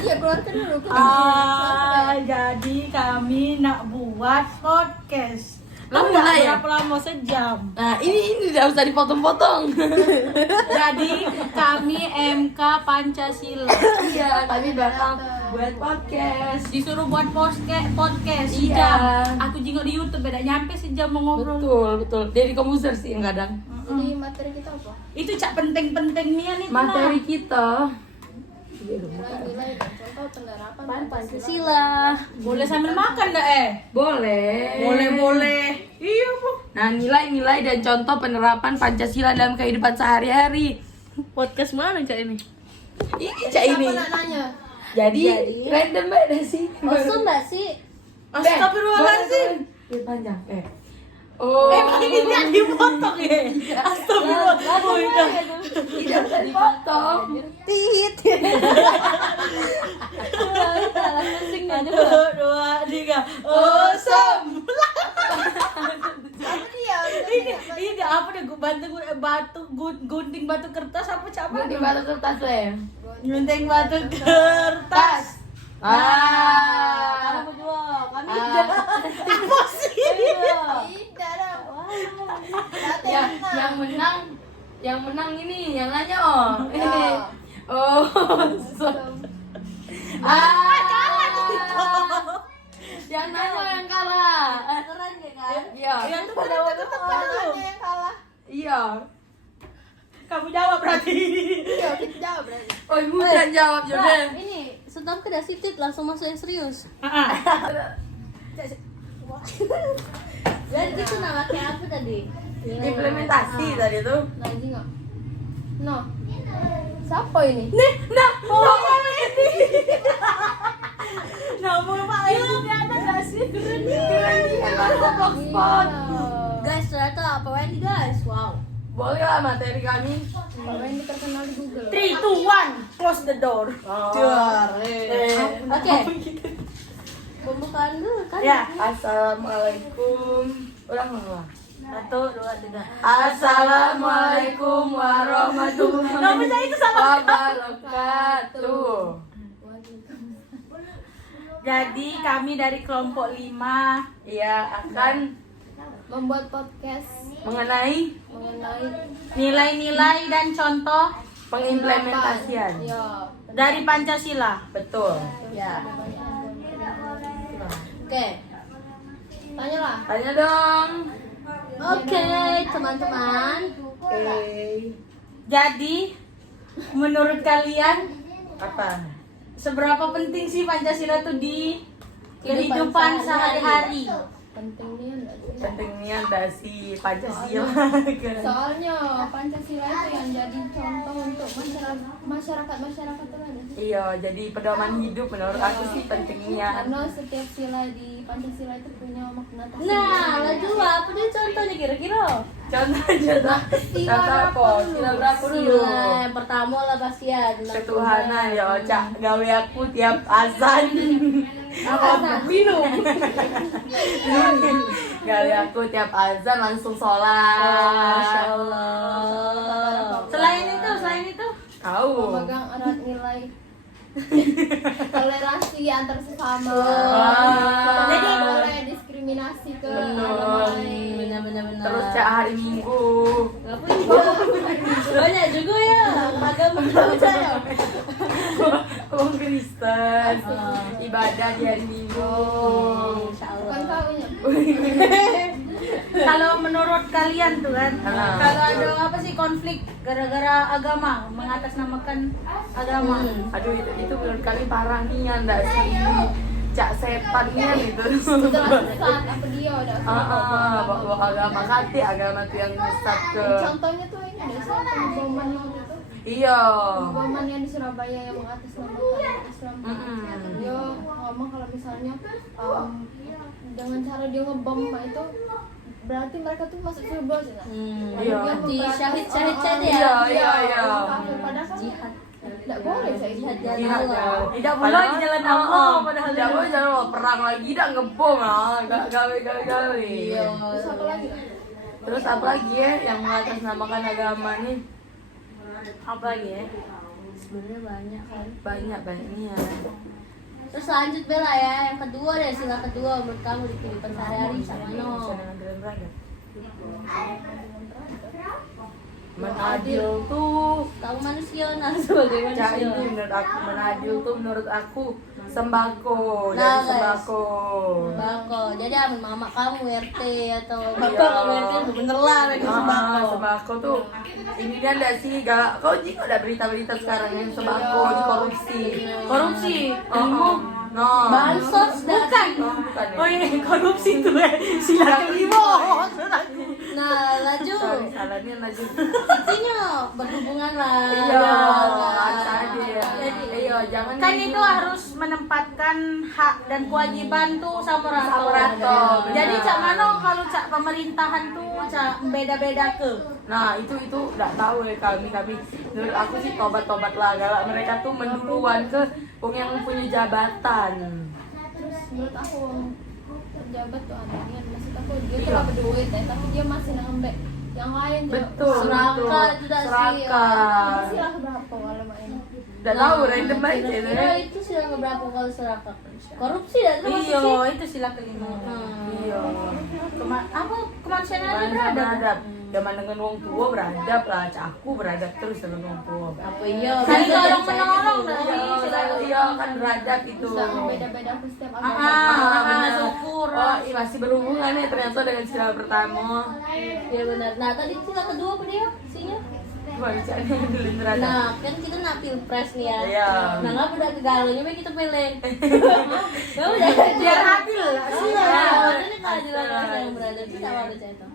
Iya, keluarkan dulu. Jadi kami nak buat podcast. Lama ya? Berapa lama? Sejam. Nah, ini tidak usah dipotong-potong. Jadi kami MK Pancasila. Iya, kami bakal buat podcast. Disuruh buat podcast Iya. sejam. Aku jenguk di YouTube beda nyampe sejam mau ngobrol. Betul. Dari Komuser sih yang kadang. Jadi materi kita apa? Itu cak penting-pentingnya nih. Materi kita. Nilai-nilai dan contoh penerapan Pancasila. Boleh sambil makan dah Boleh. Boleh. Iya bu. Nah, nilai-nilai dan contoh penerapan Pancasila dalam kehidupan sehari-hari. Podcast mana Kak ini? Ini Cak ini. Siapa nak nanya? Jadi random banget sih. Kosong nggak sih? Astagfirullahaladzim. Ya panjang. Oh. Emang ini nggak dipotong ya? Astagfirullah. Tidak bisa dipotong. Satu, dua, tiga. Awesome. Ini apa deh? Gunting batu kertas apa cak apa? Di batu kertas ya. Gunting batu kertas. Ah. Berdua, kami Apa sih? Tidak dong. Yang menang ini, yang nanya oh. Ini. Ya. Oh. Kalah gitu. Yang nanya yang kalah. Keren ya kan? Iya. Yang itu pada waktu Kalau nanya yang kalah. Iya. Kamu jawab berarti. Iya, kita jawab berarti. Oh, bukan jawab Jordan. ini stop ke sitit langsung masuk yang serius. Jadi itu nama kayak apa tadi? Implementasi tadi tuh. Lagi nggak? No. Siapa ini? Namun Pak ini ada nggak sih? Keren bahasa blogspot. Guys, ternyata apa Wendy guys? Wow. Boleh lah materi kami. Nama ini terkenal di Google. 3, 2, 1, close the door. Oke. Pembukaan dulu kan? Ya. Assalamualaikum. Ulang lah. 1, 2, 3. Assalamualaikum warahmatullahi Nggak bisa itu sama. wabarakatuh. Jadi kami dari kelompok 5 Iya, akan Membuat podcast mengenai mengenai nilai-nilai dan contoh pengimplementasian. Ya. dari Pancasila. Betul. Ya. Oke. Tanyalah. Tanya dong. Oke, teman-teman. Jadi menurut kalian Apa? seberapa penting sih Pancasila itu di kehidupan sehari-hari? Pentingnya enggak sih? Pentingnya dasi Pancasila. Soalnya Pancasila itu yang jadi contoh untuk masyarakat tuh ada sih. Iya, jadi pedoman hidup menurut aku sih pentingnya. Karena setiap sila di Pancasila itu punya makna tersendiri. Nah, laju apa nih contohnya kira-kira? Contohnya Sila apa? berapa dulu? Sila berapa dulu? Sila yang pertama lah pastian. Ketuhanan ya Cak, gawe aku tiap azan. Minum. Gawe aku tiap azan langsung sholat. Masya Allah. Selain itu Tahu. Memegang erat nilai toleransi antar sesama. Wah. Jadi boleh diskriminasi ke Betul. orang lain. Benar-benar. Terus Cak hari Minggu. Banyak juga ya agama kita percaya. Orang Kristen. Ibadah di hari Minggu. Bukan kaunya. kalau menurut kalian tuh kan, Ah. kalau ada apa sih konflik gara-gara agama, mengatasnamakan agama. Aduh itu menurut kami parah nih ya enggak sih. Cak setannya gitu. Setelah sesat apa dia udah Bawa agama kati, agama tuh yang sesat ke. Contohnya tuh ini ada sih pengeboman waktu itu. Iya. Pengeboman yang di Surabaya yang mengatasnamakan Islam. Dia ngomong kalau misalnya dengan cara dia ngebom itu berarti mereka tuh masuk surga sih. Iya. Di syahid-syahid Iya, ya. iya. Padahal kan Jihad. tidak boleh saya Jihad jihad. jalan Allah. Tidak boleh di jalan Allah, padahal tidak boleh jalan Allah, perang lagi dah ngebom lah, gak gawe. Iya. Terus apa lagi? Terus apa lagi ya yang mengatasnamakan agama nih? Apa lagi ya? Sebenarnya banyak kan. Banyak. Terus lanjut Bella ya, yang kedua deh, sila kedua menurut kamu di kehidupan sehari-hari sama Indonesia no. dengan adil dan beradab. Menadil tuh Kamu manusional sebagai Cak, manusia. ini menadil tuh menurut aku sembako. Nah, Jadi guys. sembako. Sembako. Jadi amin mama kamu RT atau Iya. bapak kamu RT bener lah bagi sembako. Sembako tuh ini dia enggak sih gak kau juga ada berita-berita sekarang yang sembako di korupsi. Korupsi. No. Bansos Bukan. Bukan ya? Oh iya, korupsi itu ya. Sila kelima. Nah, laju. Salahnya lagi. Intinya berhubungan lah. Iya, Kan. harus adil. Iya, jangan Kan itu harus menempatkan hak dan kewajiban tuh sama rato. Sama rato, benar. Jadi cak mano kalau cak pemerintahan tuh cak beda-beda ke. Nah itu nggak tahu ya kami menurut aku sih tobat lah galak mereka tuh menduluan ke wong yang punya jabatan. Terus menurut aku pejabat tuh anehnya, maksud aku dia tuh Iya. dapat duit ya, tapi dia masih nambah yang lain ya. Betul. Serakah tidak sih? Serakah. Sila berapa kalau main? Nggak tahu random aja Kira deh. itu sila keberapa kalau serakah? Korupsi dah termasuk Iya, sih. itu sila kelima. Iya. Apa kemanusiaan ada Kemanusiaan beradab? beradab. Zaman dengan wong tua beradab lah, Cak, aku beradab terus dengan wong tua. Apa iya? Saling Bisa tolong percaya menolong gitu. dah. Iya kan beradab itu. Bisa beda-beda aku setiap Ah, agama. benar. syukur. Oh, iya, masih berhubungan ya ternyata dengan sila pertama. Iya benar. Nah tadi sila kedua apa dia? Isinya? Kemanusiaan yang adil dan beradab. Nah kan kita nak pilpres nih ya. Iya. Nah nggak udah kegalaunya, baik kita pilih. Nggak udah. Biar adil lah sih. Iya. Maksudnya keadilan yang beradab itu sama baca itu.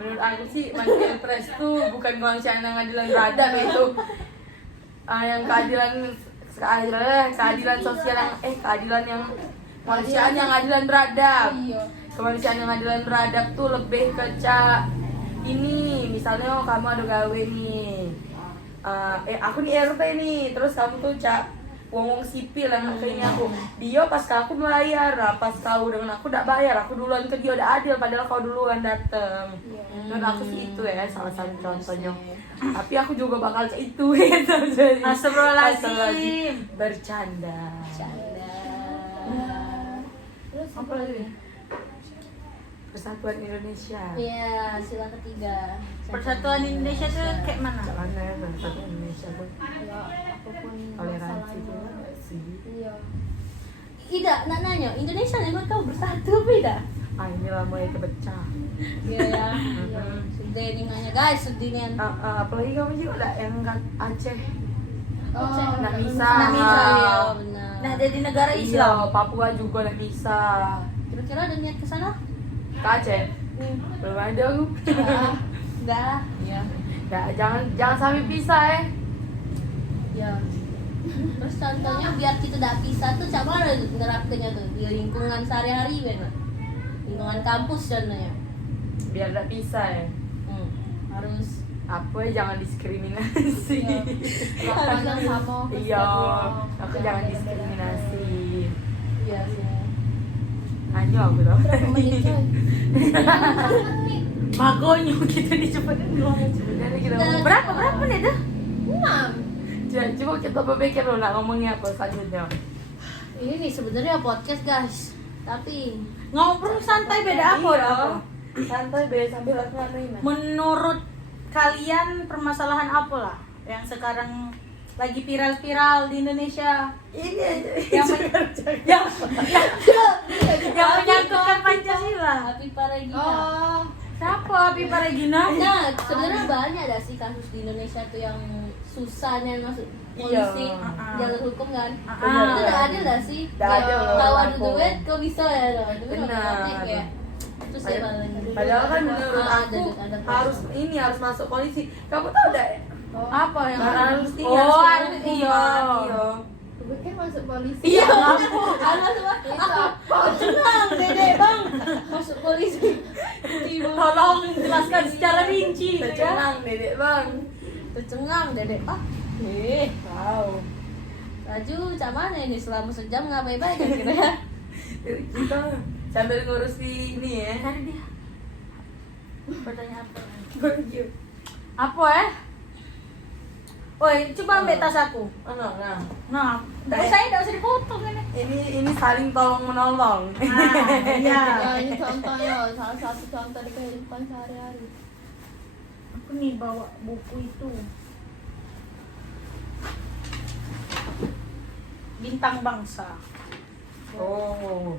Menurut aku sih pilpres tuh bukan kemanusiaan yang adil dan beradab itu yang keadilan sosial yang keadilan yang kemanusiaan yang adil dan beradab. Iya. Kemanusiaan yang adil dan beradab tuh lebih ke ini misalnya kamu ada gawe nih aku nih RT nih terus kamu tuh wong sipil yang kayaknya aku dia pas aku bayar pas kau dengan aku udah bayar aku duluan ke dia udah adil padahal kau duluan dateng. Menurut aku sih itu ya salah satu contohnya. Tapi aku juga bakal itu gitu. Astagfirullahaladzim. Bercanda. Terus Apa lagi? Persatuan Indonesia. Iya sila ketiga. Persatuan Indonesia tuh kayak mana? Jangan ya Persatuan Indonesia tuh ya apapun toleransi tuh masalahnya. nggak sih. Iya. Ida, nak nanya, Indonesia nih menurut kamu bersatu beda? Inilah mulai kepecah. Iya ya. Sudah ini nanya guys, sedih nih. Apalagi kamu juga ada yang Aceh. Oh, Nggak bisa. Nggak bisa, ya benar. Nah, jadi negara Islam. Iya, Papua juga nggak bisa. Kira-kira ada niat ke sana? Ke Aceh? Belum ada aku. Enggak. Iya. Nggak, jangan sampai pisah ya. Ya. Terus contohnya biar kita tidak pisah tuh coba ada nerapkannya tuh di lingkungan sehari-hari benar. Lingkungan kampus contohnya. Biar nggak pisah ya. Harus Apa ya jangan diskriminasi. Lakukan yang sama. ke Iya, setiap orang. aku jangan beda-beda. diskriminasi. iya sih. Hanya aku tau. Berapa menit coy? Magonyo gitu dicepetin dulu. Sebenarnya kita Nah, ngomong Berapa menit dah? 6. coba kita berpikir dulu nak ngomongnya apa selanjutnya. Ini nih sebenarnya podcast guys. Tapi Ngobrol santai beda apa? Iya. Apa? Santai be sambil aku nganuin. Menurut kalian permasalahan apa lah yang sekarang lagi viral-viral di Indonesia Ini aja. yang yang menyangkutkan Pancasila? Tapi Paregina. Oh, Siapa Pipa Regina? Nah, sebenarnya banyak ada sih kasus di Indonesia tuh yang susahnya masuk polisi Iya. jalur hukum kan. Benar. Itu udah adil gak sih? Nggak adil loh, Kalau ada lapor. duit kok bisa ya dong. Tapi kalau Benar. nggak ada kayak terus ya paling. Padahal kan menurut Ah, aku ada harus masuk polisi. Kamu tahu enggak? Apa yang Harus Oh, harus iya. iya. gue kan masuk polisi. Iya. Ada semua. Aku senang Dede bang masuk polisi. Tolong jelaskan secara rinci gitu ya. Tenang, Dedek Bang. Tercengang Dede. Wow. Raju cak mana ini selama sejam ngapain aja kira ya? Kita sambil ngurusi ini ya. Tadi dia. Pertanyaan apa? Baju. Apa ya? Woi, coba ambil tas aku. Nah. Nah, enggak usah dipotong ini. Ini saling tolong menolong. Iya. Ya ini contohnya, salah satu contoh di kehidupan sehari-hari. Aku nih bawa buku itu. Bintang Bangsa. Oh.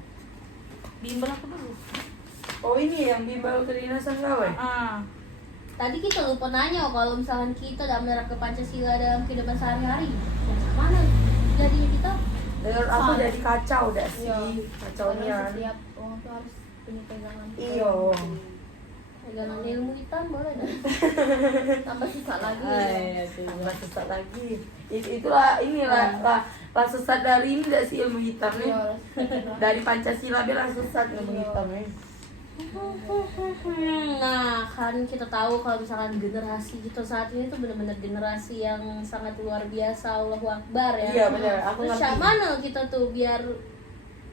Bimbel aku dulu. Oh ini yang bimbel kedinasan gawe. Tadi kita lupa nanya kalau misalkan kita udah menerapkan Pancasila dalam kehidupan sehari-hari, mana jadinya kita? Menurut aku jadi kacau dah sih. Iya. Kacaunya. Karena setiap orang tuh harus punya pegangan. Iyo. Pegangan ilmu kita boleh dah. Tambah susah lagi. Tambah sesat lagi. Itulah lah sesat dari ini dah sih ilmu hitam nih. Iya, Dari Pancasila bela sesat ilmu hitam nih. Nah, kan kita tahu kalau misalkan generasi kita saat ini tuh benar-benar generasi yang sangat luar biasa, Allahu Akbar ya. Iya benar, aku Terus ngerti. cak mana kita tuh biar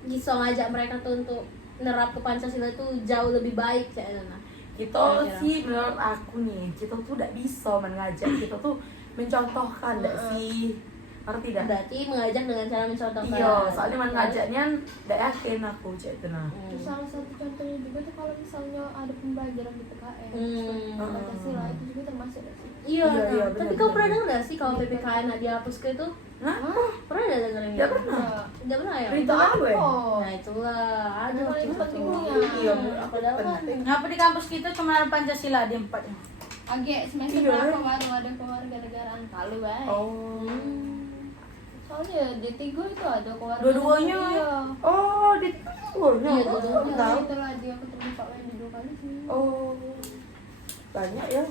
bisa ngajak mereka tuh untuk nerap ke Pancasila tuh jauh lebih baik cak Nana. Kita sih menurut aku nih, kita tuh tidak bisa mengajak, kita tuh mencontohkan tidak sih, ngerti dah? Berarti mengajak dengan cara mencontohkan. Iya, soalnya mengajaknya tidak yakin aku cek itu nah. Terus salah satu contohnya juga tuh kalau misalnya ada pembelajaran di PKN, Pancasila itu juga termasuk nggak sih? Iya, Iya, nah. iya, Tapi benar, kau benar. pernah dengar nggak sih kalau PPKN dihapus ke itu? Hah? Pernah ada dengar ini? Tidak pernah. Tidak pernah ya? Berita apa? Oh, Nah itulah ada Yang paling kita penting tuh. nih, Iya, Padahal kan Ngapa di kampus kita cuma ada Pancasila di 4 ya? agak semester Iya. berapa baru ada kewarganegaraan kalau baik. Oh. Soalnya di Tigo itu ada keluarga. Dua-duanya. Iya. Oh, di Timurnya. Iya, Oh, dua-duanya. aku tahu. Itulah dia ketemu Pak Wendy 2 kali sih. Oh. Banyak ya.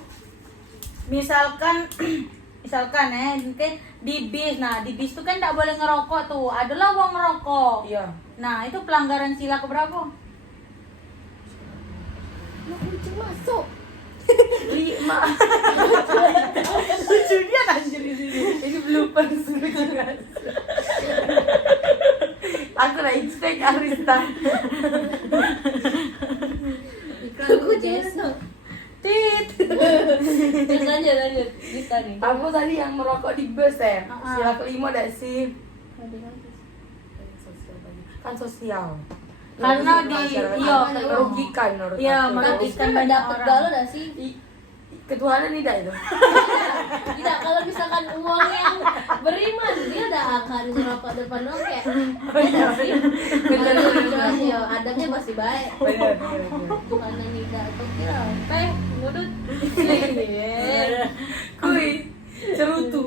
Misalkan mungkin di bis. Nah, di bis tuh kan tidak boleh ngerokok tuh. Adalah uang ngerokok. Iya. Nah, itu pelanggaran sila keberapa? Lu kucing masuk. 5. Lucunya anjir di sini. Ini bloopers. Aku lah instek Arista. iklan lu Jess. Tit. Terus lanjut kita nih. Aku tadi yang merokok di bus ya. Ah. Sila kelima dah sih. Kan Sosial. Karena Merugikan di masyarakat. iya merugikan menurut Iya, aku. merugikan Tapi banyak dapat orang. galau dah sih. Ketuhanan tidak itu. Tidak, kalau misalkan uang yang beriman dia udah akan ngerokok depan lo kayak beda sih. Bener, Kalau bener, kecuali bener. ya adabnya masih baik. Benar, benar, benar. Bukan tidak atau kira teh nudut. Kui, cerutu.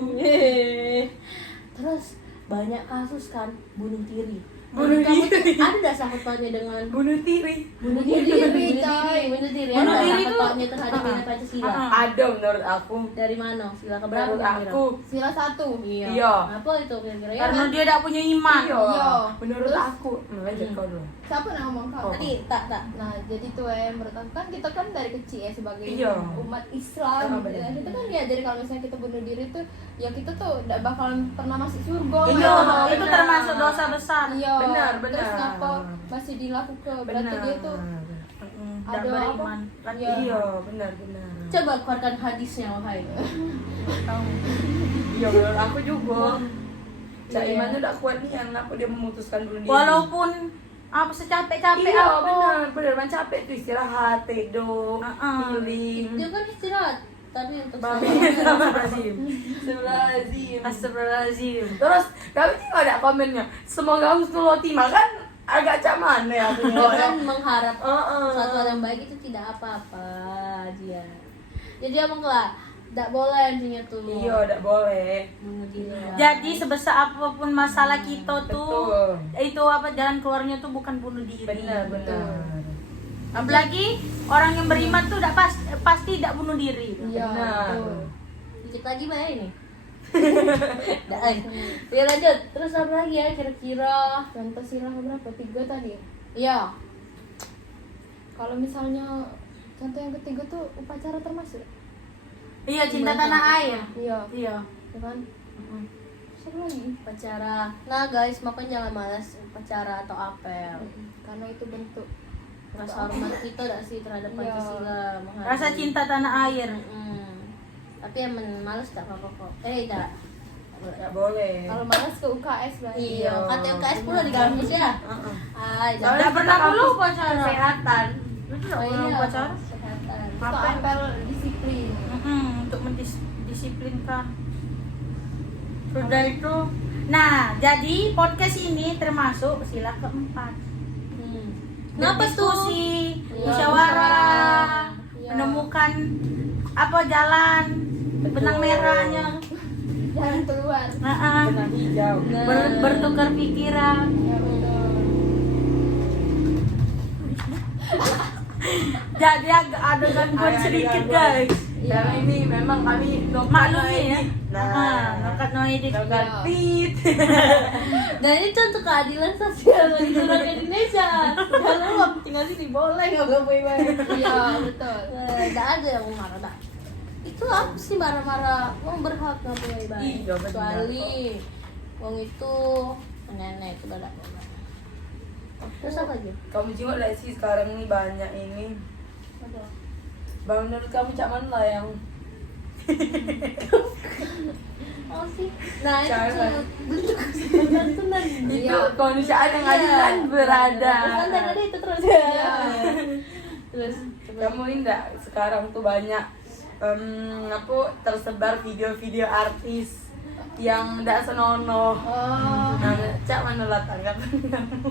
Terus banyak kasus kan bunuh diri. Bunuh Kamu tuh diri. ada nggak sangkut pautnya dengan Bunuh diri. bunuh Bunuh diri? diri, coy. Bunuh diri. Bunuh Ada diri sangkut tuh- pautnya terhadap nilai Pancasila. Ada menurut aku. Dari mana? Sila keberapa? Menurut kira-kira? aku. Sila 1. Iya. Iya. Apa itu kira-kira? Ya Karena kan? dia tidak punya iman. Iya. Menurut Terus? aku. Lanjut kau dulu. Siapa yang ngomong kau? Oh. Tadi tak. Nah, jadi tuh menurut aku kan kita kan dari kecil ya sebagai Iya. umat Islam. Ah, benar. Ya, kita kan diajari kalau misalnya kita bunuh diri tuh ya kita tuh gak bakalan pernah masuk surga. Iya, Iya, itu benar. termasuk dosa besar. Iya. Benar, Terus benar. ngapa masih dilakukan? Berarti dia tuh Tidak Ada beriman. apa? Lagi. Iya. Iya, benar. Coba keluarkan hadisnya wahai. Tahu. Iya, menurut aku juga. Cak Iya. Iman tuh udah kuat nih, kenapa dia memutuskan bunuh diri. Walaupun apa secapek-capek Iya, apa. benar capek tuh istirahat, tidur, healing. Dia kan istirahat, tapi untuk Astagfirullahaladzim. Astagfirullahaladzim. Terus kami juga ada komennya. Semoga husnul khotimah kan agak cak mana ya aku dia kan mengharap Heeh. suatu hal yang baik itu tidak apa-apa dia. Jadi emang lah, tidak boleh intinya tuh. Iya, tidak boleh. Bunuh diri. Jadi sebesar apapun masalah kita tuh, Betul. itu apa jalan keluarnya tuh bukan bunuh diri. Benar. Apalagi orang yang beriman tuh pasti tidak bunuh diri. Iya. Benar. betul. Dikit lagi mbak ini. Ya lanjut. Terus apa lagi ya kira-kira? Contoh sila berapa? 3 tadi. Iya. Kalau misalnya contoh yang ketiga tuh upacara termasuk. Iya, cinta tanah air. Iya. Iya. Ya kan? Terus apa lagi? Upacara. Nah guys, makanya jangan malas upacara atau apel. Karena itu bentuk Rasa hormat kita gak sih terhadap Iya. Pancasila. Rasa cinta tanah air. Tapi yang males tak apa-apa kok. Tidak. Nggak boleh. Kalau malas ke UKS lah. Iya, kata UKS pula di kampus ya. Soalnya Nggak pernah kita dulu kampus upacara. kesehatan. Lu tuh Oh nggak pernah iya, upacara? kesehatan. Itu apel disiplin. Untuk mendisiplinkan. Sudah itu. Nah, jadi podcast ini termasuk sila keempat. Kenapa tuh? Berdiskusi, Iya, musyawarah, iya. menemukan apa jalan benang merahnya. Jangan keluar. Benang hijau. Bertukar pikiran. Ya betul. Jadi agak ada gangguan Ada sedikit gangguan. guys. Dan ini memang kami Maklumi ya. Nah, Nokat noedik. nokat Iya. tit. Dan itu untuk keadilan sosial bagi orang Indonesia. Kalau mau tinggal sini boleh nggak boleh. Iya betul. Tidak ada yang mau marah tak. Itu apa sih marah-marah? Wong berhak nggak boleh baik. Iya, benar. Kecuali wong itu nenek itu udah boleh. Terus apa lagi? Kamu juga lihat sih sekarang nih banyak ini. Bang, menurut kamu cak mana lah yang Oh sih. Nah itu Jangan. bentuk kesantunan. itu kemanusiaan yang adil dan beradab. Santai tadi itu terus. Iya. Terus Kamu ini enggak sekarang tuh banyak apa tersebar video-video artis yang enggak senonoh. Oh. Nah, cak mana lah tanggapan kamu?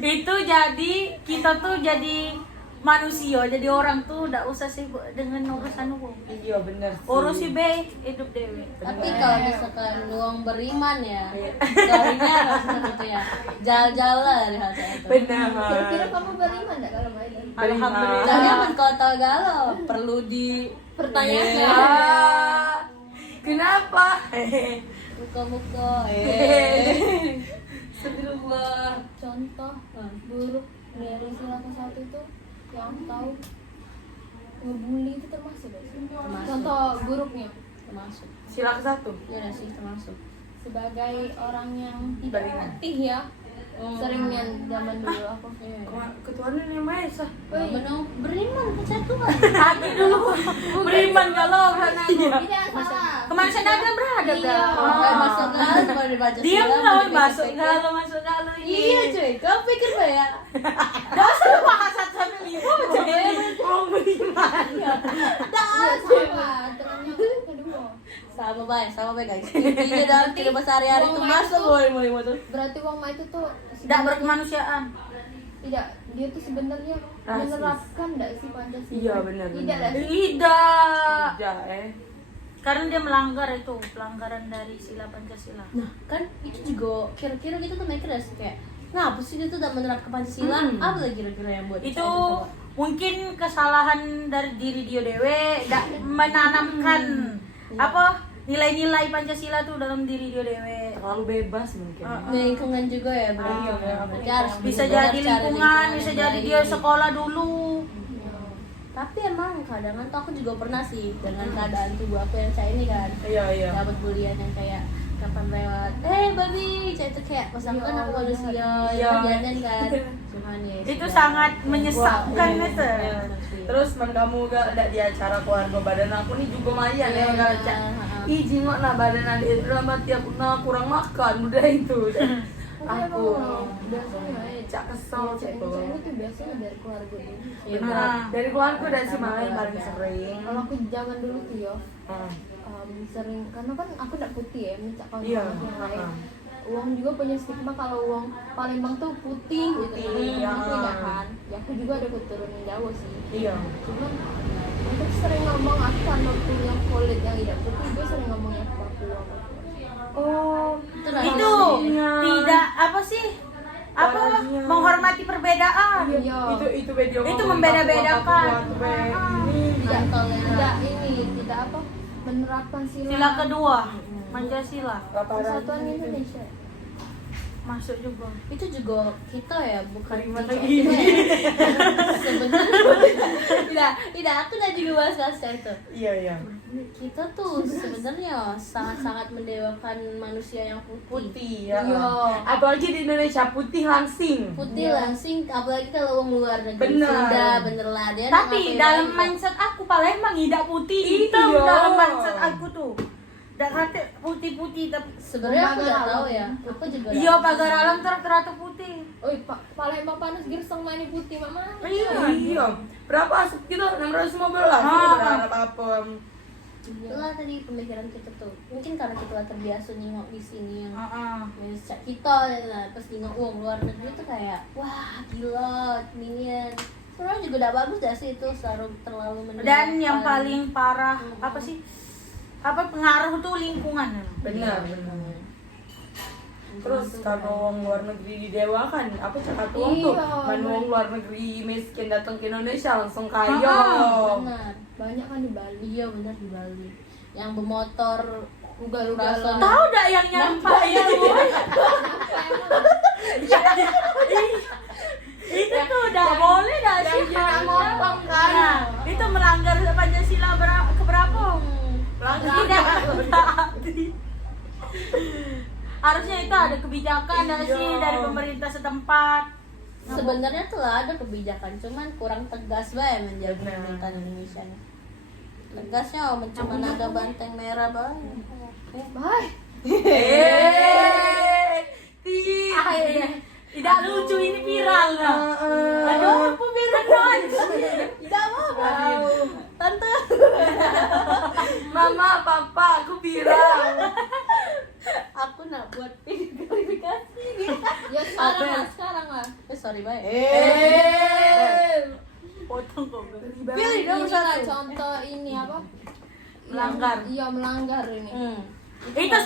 Itu jadi kita tuh jadi manusia, jadi orang tuh nggak usah sibuk dengan urusan umum. Iya bener sih. Urusi be hidup dewe. tapi kalau misalkan uang beriman ya, Iya. soalnya harus gitu ya, jauh-jauh lah dari hal kayak itu. Benar. Kira-kira kamu beriman nggak kalau main? Alhamdulillah. Jangan berkota galau, perlu dipertanyakan. Ah, kenapa? Muka-muka, Astagfirullah. Contoh buruk dari sila ke-1 itu yang tahu ngebully itu termasuk gak sih? Termasuk. Contoh buruknya termasuk. Sila ke-1. Ya udah sih termasuk. sebagai orang yang tidak Beriman. putih ya, seringnya zaman dulu aku. Ketuhanan yang Maha Esa. Benar beriman percaya Tuhan. Hati dulu beriman kalau Tidak salah. kemanusiaan ada beradab Iya. dah. Kayak masuk galau baru dibaca. Diam dong masuk galau ini. Iya cuy, kau pikir apa ya? Dosa bahasa 1-5 macam ini. Oh, beriman. Iya sama dengan yang kedua. Sama baik guys. Intinya dalam kehidupan sehari-hari itu Uang masuk itu- mulai tuh. Berarti Wong Ma itu tuh Tidak berkemanusiaan. tidak, dia tuh sebenarnya Rasis. menerapkan enggak sih Pancasila? Iya, benar, Tidak benar. lah sih. Tidak. Tidak Karena dia melanggar itu pelanggaran dari sila Pancasila. Nah, kan itu juga kira-kira kita tuh mikir ya sih kayak kenapa sih dia tuh udah menerapkan Pancasila? Apa lagi kira-kira yang buat Itu mungkin kesalahan dari diri dia dewe dak menanamkan apa nilai-nilai Pancasila tuh dalam diri dia dewe. terlalu bebas mungkin. lingkungan juga ya berarti. Iya, Berarti harus Bisa benar-benar jadi cari lingkungan, bisa yang jadi dari- dia sekolah dulu. Tapi emang kadang tuh aku juga pernah sih dengan keadaan tubuh aku yang kayak ini kan. Iya, iya. Dapat bulian yang kayak kapan lewat, babi, saya itu kayak pas aku kan aku manusia, Iya. kejadian kan. Cuman ya. Itu sudah. sangat menyesakkan Wah, itu. iya. Terus man kamu gak ada di acara keluarga badan aku nih juga lumayan ya Iya, gak cak. Ih jingok nah badan adik itu lama tiap kurang makan udah itu. Aku biasanya cak kesel cak itu tuh. tuh biasanya dari keluarga dulu. Iya, Benar. Dari keluarga udah sih Sama main paling keluarga. sering. Kalau aku zaman dulu tuh ya Hmm. sering, karena kan aku tidak putih ya, minta kawan Iya. yang lain. Uang juga punya stigma kalau uang Palembang tuh putih gitu kan. Iya. Aku ya kan. Ya aku juga ada keturunan Jawa sih. Iya. Cuman untuk sering ngomong aku kan waktu yang kulit yang tidak putih, gue sering ngomongnya Papua. Oh, Itu Itu Iya. tidak apa sih? Apa Warnanya. menghormati perbedaan. Iya. itu video Itu ngomongin membeda-bedakan. Papua, tuh, Be. Ini Tidak ini, tidak apa menerapkan Sila kedua, Pancasila Persatuan Indonesia. masuk juga. itu juga kita ya bukan Kalimat kita lagi. ya. Sebenarnya tidak aku udah juga bahas itu. Iya, iya. Kita tuh sebenarnya sangat-sangat mendewakan manusia yang Putih ya. Iya. Apalagi di Indonesia putih langsing. Putih langsing, apalagi kalau orang luar negeri. Benar. Sudah bener lah dia. Tapi ngapain dalam lagi, mindset aku Palembang tidak putih hitam Iya. dalam mindset aku tuh. Dan kata putih-putih tapi sebenarnya aku Pagar nggak alam. tahu ya. Aku juga. iya pagar alam ternyata putih. Oi, Palembang panas girseng main putih mama. Iya. Berapa asup kita? 615. Berapa apa? Itulah tadi pemikiran kita tuh. Mungkin karena kita terbiasa nengok di sini yang Heeh. sejak kita ya, pas nengok uang luar negeri tuh kayak wah gila minion. Sebenarnya juga tidak bagus gak sih itu terlalu mendewakan. Dan yang paling parah apa sih? Apa pengaruh tuh lingkungan. Benar. Terus kalau uang luar negeri didewakan, apa cakap uang tuh? Iya. Mana uang luar negeri miskin datang ke Indonesia langsung kaya. Benar. Banyak kan di Bali. Iya benar di Bali. Yang bermotor Ugal-ugalan. Tahu dak yang nyampah itu? Itu tuh udah boleh dah sih. yang kita ngomong kan. Nah, itu melanggar Pancasila keberapa? Tidak. Harusnya itu ada kebijakan dah sih Iya. dari pemerintah setempat. Sebenarnya tuh lah ada kebijakan, cuman kurang tegas bae menjadi Benar. pemerintahan Indonesia nih. Tegasnya cuma ada banteng merah bae. Bye. Tidak lucu ini viral nah. Aduh, apa viral non? Tidak apa-apa. Tante. Mama, papa, aku bilang. Aku nak buat verifikasi dia. Ya sekarang lah. Sorry bae. Potong kok. Pilih dong Ini lah satu. contoh ini apa? Melanggar. Iya melanggar ini. Itu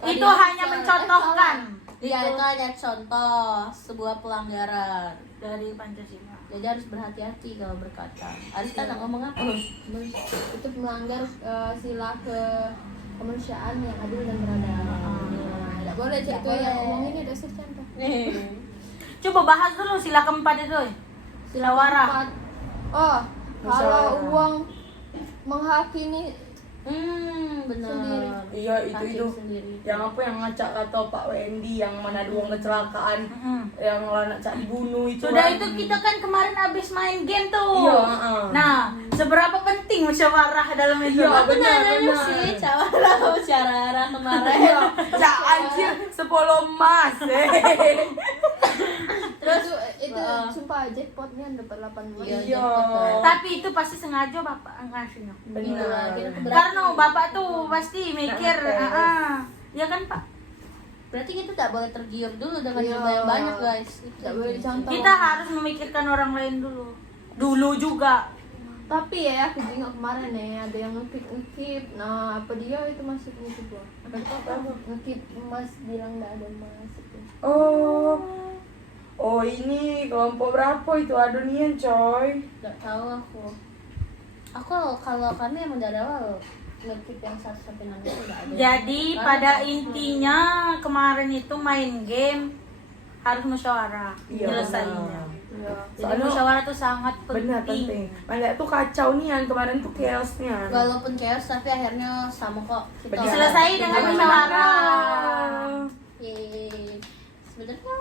itu hanya mencontohkan. Iya itu hanya contoh sebuah pelanggaran. Dari Pancasila. Jadi harus berhati-hati kalau berkata. Arista nak ngomong apa? Itu melanggar sila kemanusiaan yang adil dan beradab. Tidak boleh cek itu yang ngomong ini ada contoh. Coba bahas dulu sila keempat itu. Sila wara. Keempat. Oh, kalau Musyawarah. uang menghakimi Benar. Sendiri. Iya itu Hakim sendiri. yang apa yang ngacak kata Pak Wendy yang mana ada uang kecelakaan yang orang nak dibunuh itu Sudah kan. itu kita kan kemarin abis main game tuh. Iya, Nah, seberapa penting musyawarah dalam itu? Iya, Aku benar, nanya benar. sih, cara musyawarah kemarin. Iya, cak anjir 10 emas. terus itu sumpah jackpotnya dapat 8 Iya, Iya. Tapi itu pasti sengaja bapak ngasihnya. Benar. Karena bapak tuh pasti mikir, ya kan pak? Berarti kita tidak boleh tergiur dulu dengan Iya. jumlah yang banyak guys. Tidak boleh dicontoh. Kita harus memikirkan orang lain dulu. Dulu juga. Tapi ya aku juga kemarin nih ada yang ngekip. Nah apa dia itu masuk ngekip loh. Ngekip emas bilang nggak ada emas itu. Oh ini kelompok berapa itu adonian coy? Tidak tahu aku. Aku kalau kami emang dari awal ngekip yang 1 sampai 6 itu nggak ada. Jadi Karena- pada intinya kemarin itu main game harus musyawarah Iya, nyelesainnya. Iya. Jadi Soalnya- musyawarah tuh sangat Benar penting. penting. Mana tuh kacau nih kemarin tuh chaosnya. Walaupun chaos tapi akhirnya sama kok kita. Benar. Selesai dengan Benar. musyawarah. Yeay. Sebenarnya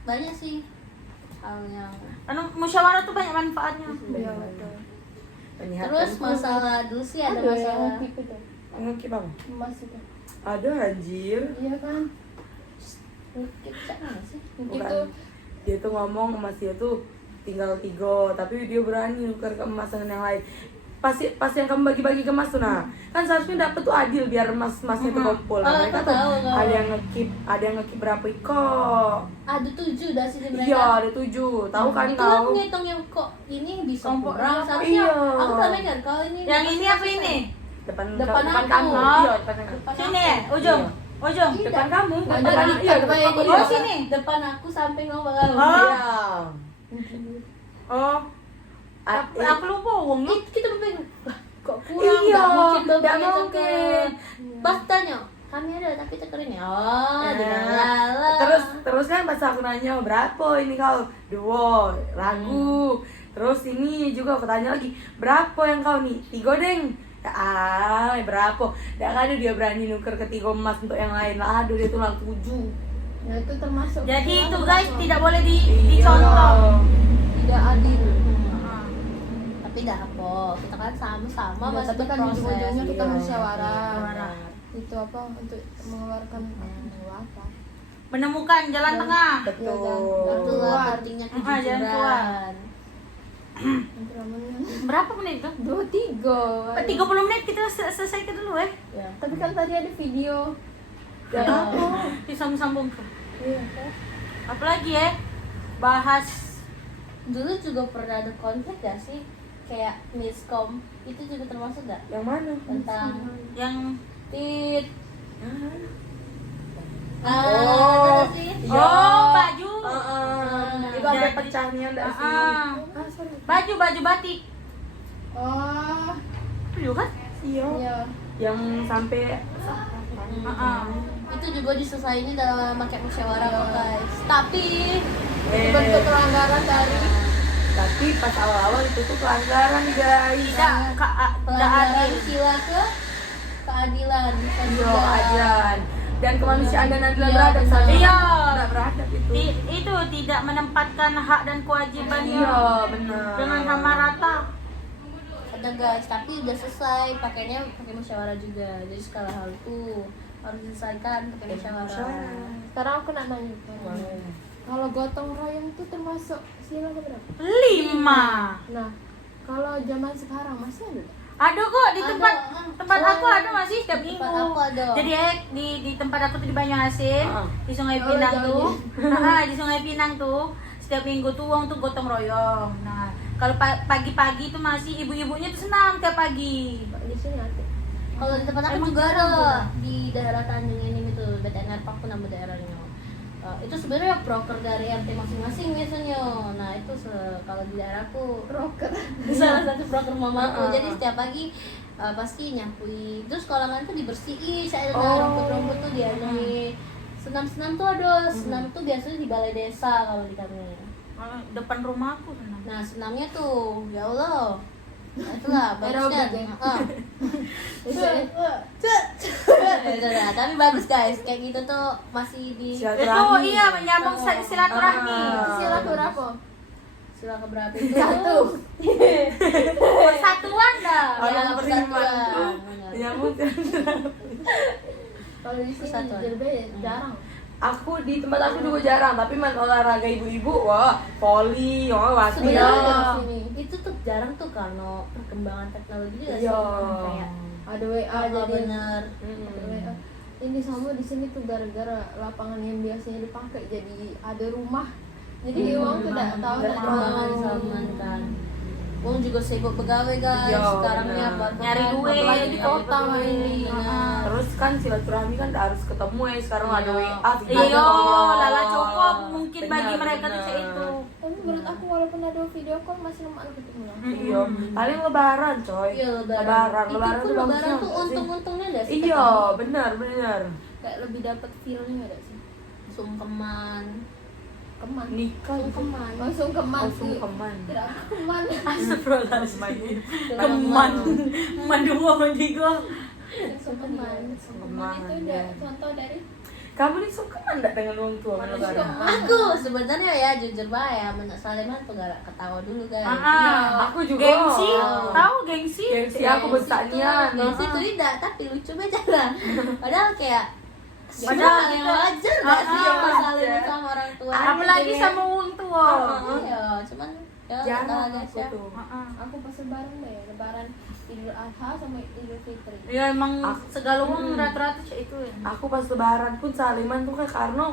banyak sih hal yang Karena musyawarah tuh banyak manfaatnya. Iya betul. Menyehatkan terus tuh. masalah dulu sih ada yang masalah ngekip itu Ngekip apa? emas itu. Ada anjir. Iya kan. ngekip mana sih? Ngekip Bukan. tuh Dia tuh ngomong emas dia tuh tinggal 3, tapi dia berani nuker ke emas dengan yang lain. Pas yang kamu bagi-bagi ke emas tuh nah, kan seharusnya dapet tuh adil biar emasnya tuh kumpul. Nah, Oh, mereka aku tuh tahu. ada yang ngekip berapa kok? Ada 7 dah sih mereka. Iya, ada 7. Tahu kan itu lah tahu? ngitung yang kok ini bisa Kelompok kurang berapa? seharusnya Iya. aku tak mikir kalau ini Yang ini apa ini? Depan Depan aku. kamu. Oh. Iya, depan kamu. Depan Sini aku. ya, ujung. Iya. Ujung. Tidak. Depan kamu. Ada Depan di- iya, ada depan di- kamu. Oh, Iya. sini. depan aku samping kamu bakal Oh. Iya. Oh, Ah, aku lupa uangnya. kita berpikir "Wah, kok kurang Iya, nggak mungkin nggak begitu mungkin. pas tanya kami ada tapi tekerin ya oh Nah, dengan terus kan pas aku nanya berapa ini kau 2 lagu Terus ini juga aku tanya lagi, berapa yang kau nih? 3 deng. Ya, berapa? Dah ada dia berani nuker ke 3 emas untuk yang lain lah. Aduh, dia tuh lang 7. Nah itu termasuk. Jadi itu kesalahan guys berapa? tidak boleh Iya. dicontoh. Tidak adil. Tapi dah apa, kita kan sama-sama Ya, masih tapi kan berproses. ujung-ujungnya kita Iya. musyawarah. Itu apa untuk mengeluarkan apa? Menemukan jalan Dan- tengah. Betul. Itulah Keluar. pentingnya jalan keluar. kejujuran. Berapa menit tuh? 23. 30 menit kita selesaikan dulu ya. Ya. Tapi kan tadi ada video. Ya. Disambung-sambung ke. Iya kan? Apalagi ya? Bahas Dulu juga pernah ada konflik gak sih? Kayak miskom, itu juga termasuk gak? Yang mana? Tentang yang tit. Oh, ada sih. iya. Oh, baju. Itu sampai Jadi- pecahnya enggak sih? Ah, Ah, sorry. baju batik. Oh, Iya kan? Iya. iya. Yang sampai Itu juga diselesainnya dalam pakai musyawarah kok guys. Tapi Itu bentuk pelanggaran dari tapi pas awal-awal itu tuh pelanggaran guys. Tidak tidak pelanggaran adil. sila ke keadilan. Bukan Iya, juga. adilan dan kemanusiaan dan adilan Iya, beradab benar. saja. Iya. Tidak beradab itu. Itu tidak menempatkan hak dan kewajibannya Iya, benar. dengan sama rata. Ada guys, tapi udah selesai pakainya pakai musyawarah juga. Jadi segala hal itu harus diselesaikan pakai musyawarah. sekarang aku nak nanya. Kalau gotong royong itu termasuk sila keberapa? 5. Nah, kalau zaman sekarang masih ada? Ada kok di Ada, tempat aku ada masih setiap Di minggu. tempat aku ada. Jadi di tempat aku tuh di Banjarmasin, di Sungai Oh, Pinang jauh tuh. Di Sungai Pinang tuh setiap minggu tuh uang tuh gotong royong. Nah, kalau pagi-pagi tuh masih ibu-ibunya tuh senang tiap pagi. Di sini ada. Kalau di tempat aku Emang juga jarang ada tuh. di daerah Tanjung ini itu BTNR Park tuh nama daerahnya. Itu sebenarnya proker dari RT masing-masing biasanya. Nah itu kalau di daerahku Rocker. salah satu proker mamaku. Heeh. Jadi setiap pagi pasti nyapui. Terus kolangan tuh dibersihin. Saya ada Oh. rumput-rumput tuh diadai. Senam-senam tuh ada. Senam tuh biasanya di balai desa kalau di kami. Depan rumahku senang. Nah senamnya tuh ya Allah. Nah, itulah bagusnya. Aerobik ya? Heeh. Itu Nah, tapi bagus guys, kayak gitu tuh masih di Silaturahmi. Itu iya menyambung silaturahmi. sila keberapa? sila keberapa itu? Satu. Persatuan dah. Orang Ya, beriman persatuan. tuh Benar. menyambut. Kalau di sini Persatuan. di Derbe jarang. Aku di tempat aku juga jarang, tapi main olahraga ibu-ibu, wah, voli, wah, wasit. Sebenarnya di sini. itu tuh jarang tuh karena perkembangan teknologi juga sih. Iya. Kayak Ada WA jadi jadi bener. ada WA. Ini sama di sini tuh gara-gara lapangan yang biasanya dipakai jadi ada rumah. Jadi uang tuh tidak tahu tidak Perkembangan tahu. zaman kan. Wong juga sibuk pegawai guys, Iya, sekarangnya benar. buat Nyari makan, duit, apalagi di kota nyari duit, ini. benar. Terus kan silaturahmi kan harus ketemu ya, sekarang ada Iya. WA. video Iya, call. lala cukup mungkin Benar, bagi mereka tuh benar. kayak itu. Tapi menurut aku walaupun ada video call masih lemah ketemu lah. Iya, paling lebaran coy. Iya lebaran. Lebaran, Itu lebaran pun tuh lebaran bagusnya tuh nggak sih? untung-untungnya nggak sih? Iya, ketemu? benar, benar. Kayak lebih dapat feel-nya ada sih. Sungkeman. Keman. Nikah itu Sungkeman. Langsung keman langsung sih. keman. Tidak aku keman. Astagfirullahaladzim. Keman. Mandua mendigo. Langsung keman. Keman itu Keman, udah ya. contoh dari Kamu nih suka enggak dengan orang tua Mana lebaran? suka? Aku sebenarnya ya jujur ya menak Saleman tuh gak ketawa dulu guys. Aku juga. Gengsi, tahu gengsi? Gengsi aku besarnya. Gengsi tuh tidak, tapi lucu aja lah. Padahal kayak Padahal yang itu- wajar gak sih yang wajar. Saleman sama orang tua. Apalagi sama wong tua. Iya, cuman ya Jarang ketawa aku guys ya. tuh. aku pas lebaran deh, lebaran Idul Adha sama Idul Fitri. Ya emang Aku- segala uang rata-rata sih itu ya. Aku pas lebaran pun saliman tuh kan karena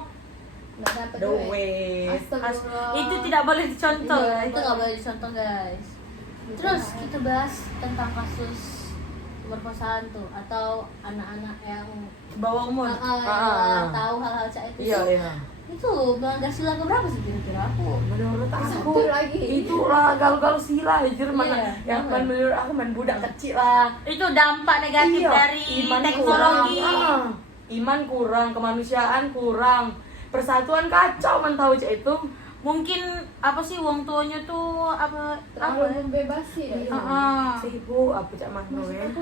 Nggak dapat the duit. way. Astagfirullah. Itu tidak boleh dicontoh. Iya, itu gak boleh dicontoh guys. Terus kita bahas tentang kasus pemerkosaan tuh atau anak-anak yang Bawa umur. tahu hal-hal kayak itu. Iya, tuh, iya. Itu melanggar sila keberapa sih kira-kira aku? Menurut Satu aku lagi. itu lah galau-galau sila anjir mana Iya, yang bener. menurut aku main budak kecil lah. Itu dampak negatif Iya, dari iman teknologi. kurang. Iman kurang, kemanusiaan kurang, persatuan kacau man tahu cek itu. mungkin apa sih wong tuanya tuh apa terlalu membebasi ya. Sibuk apa cak mah Maksud aku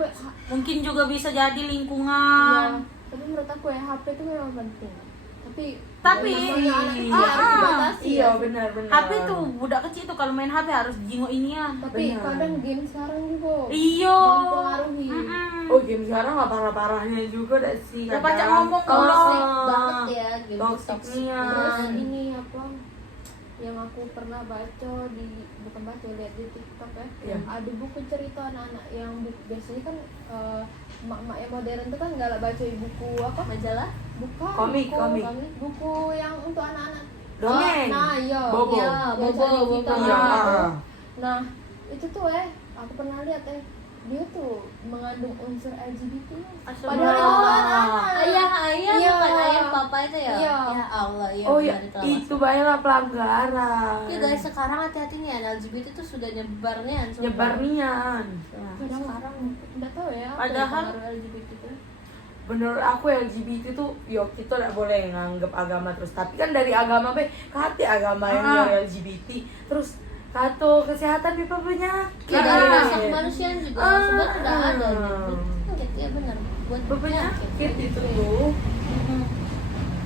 mungkin juga bisa jadi iya, lingkungan. tapi menurut aku ya HP itu memang penting. Tapi namanya anak kecil harus dibatasi iya ya. benar. HP tuh budak kecil tuh kalau main HP harus jingok inian. Tapi Benar. kadang game sekarang juga Iyo. mempengaruhi. Oh game sekarang nggak parah-parahnya juga dah sih. Udah kadang. pacak ngomong kalau Toxic banget ya game Toxic toxic. nih, ya. Terus ini apa yang aku pernah baca bukan baca, lihat di TikTok ya. Iya. Ada buku cerita anak-anak yang biasanya kan emak-emak yang modern tuh kan nggak baca buku apa? Majalah? Bukan. Komik, buku, komik. Buku yang untuk anak-anak. Dongeng. Nah, iya. Bobo. Iya, Bobo, biasanya Bobo. kita Iya. tuh. Nah, itu tuh aku pernah lihat dia tuh mengandung unsur LGBT. Asal Padahal itu Wah. anak-anak. Ayah Iya. bukan ayah papa itu ya? Iya. Ya Allah, ya Oh ya benar, itu banyak pelanggaran. Ya guys, sekarang hati-hati nih LGBT itu sudah nyebar nih. Nyebar nian. Kadang sekarang nggak tahu ya. apa Padahal- ya pengaruh LGBT itu. Menurut aku LGBT tuh yo kita tidak boleh nganggep agama terus. Tapi kan dari agama kati agama yang LGBT terus kato kesehatan pipa penyakit. Ya dari Ah. rasa kemanusiaan juga sebenarnya udah ada gitu. Ya benar. Buat Penyakit itu tuh.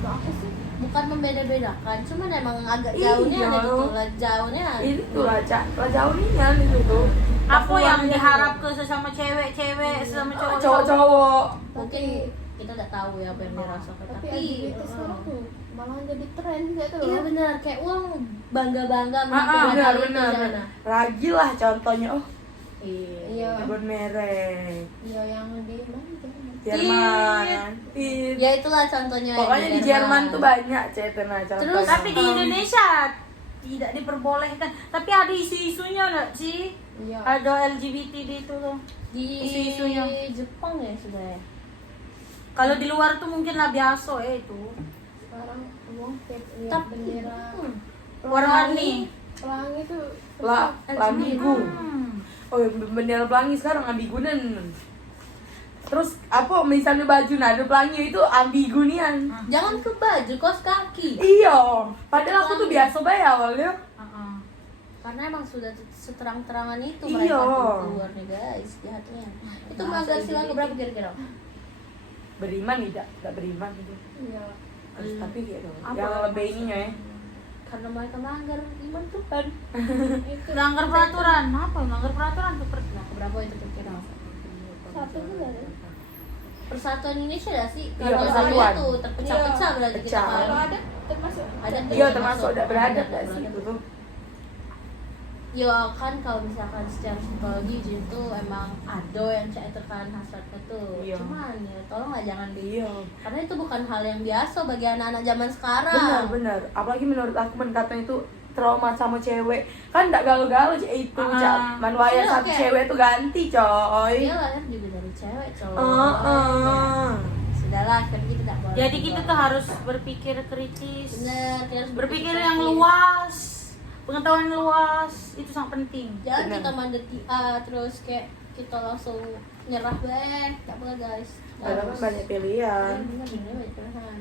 Nah, aku sih bukan membeda-bedakan, cuman emang agak Iya. jauhnya ada gitu lah, jauhnya. Itu lah cak, lah jauh nian itu tuh. Apa yang Akuannya diharap ke sesama cewek-cewek, sesama tuh. cowok? Cowok-cowok. Mungkin kita nggak tahu ya apa yang dirasakan, tapi tapi LGBT sekarang tuh malah jadi tren gitu iya loh. benar, kayak uang bangga-bangga Benar itu benar. sana. Lagi lah contohnya Iya. kebun merek. Iya yang di mana Jerman. Jerman. Tit. Ya itulah contohnya. Pokoknya di Jerman tuh banyak cetena contohnya. Terus, Tapi di Indonesia tidak diperbolehkan. Tapi ada isu-isunya nggak sih? Iya. Ada LGBT di itu tuh. di Isu-isunya. Jepang ya sudah ya. Kalau di luar tuh mungkin lah biasa itu. Sekarang uang tiap lihat Tapi bendera Warna-warni. pelangi tuh lah ambigu. Hmm. Oh bendera pelangi sekarang ambigunan. Terus apa misalnya baju nado pelangi itu ambigu nian. Jangan ke baju, kaos kaki. Iya, padahal aku tuh biasa bae awalnya. Uh-uh. Karena emang sudah seterang-terangan itu Iya. mereka tuh keluar nih guys, jahatnya. Itu melanggar sila keberapa kira-kira? Beriman tidak beriman gitu. iya. Terus tapi gitu. Apa? Yang lebih ininya ya. Karena mereka melanggar iman Tuhan. Itu Melanggar peraturan. Apa? Melanggar peraturan tuh Nah, keberapa itu kira-kira? satu juga ya. Persatuan Indonesia dah sih. Iya, Kalau persatuan. ada tuh terpecah-pecah berarti kita Pecah. kan. Kalau ada termasuk Ada tuh Iya yang termasuk masuk. udah beradab Ada gak sih beradab. itu tuh. Ya kan kalau misalkan secara psikologi itu emang ada yang cek tekan hasratnya tuh. Iya. Cuman ya tolonglah jangan di Iya. karena itu bukan hal yang biasa bagi anak-anak zaman sekarang. Benar. Apalagi menurut aku katanya itu trauma sama cewek. Kan enggak galau-galau Cak, itu Cak. Manwaya Iya, satu kayak- cewek tuh ganti coy. Dia lahir juga dari cewek cowok. Heeh. Sudahlah, kan kita tidak boleh. Jadi kita tuh harus berpikir kritis. bener, kita harus Berpikir yang kritis. luas. Pengetahuan luas itu sangat penting. Jangan Bener. kita mandek terus kayak kita langsung nyerah deh. Tidak boleh guys. Padahal kan banyak pilihan. Bener banyak pilihan.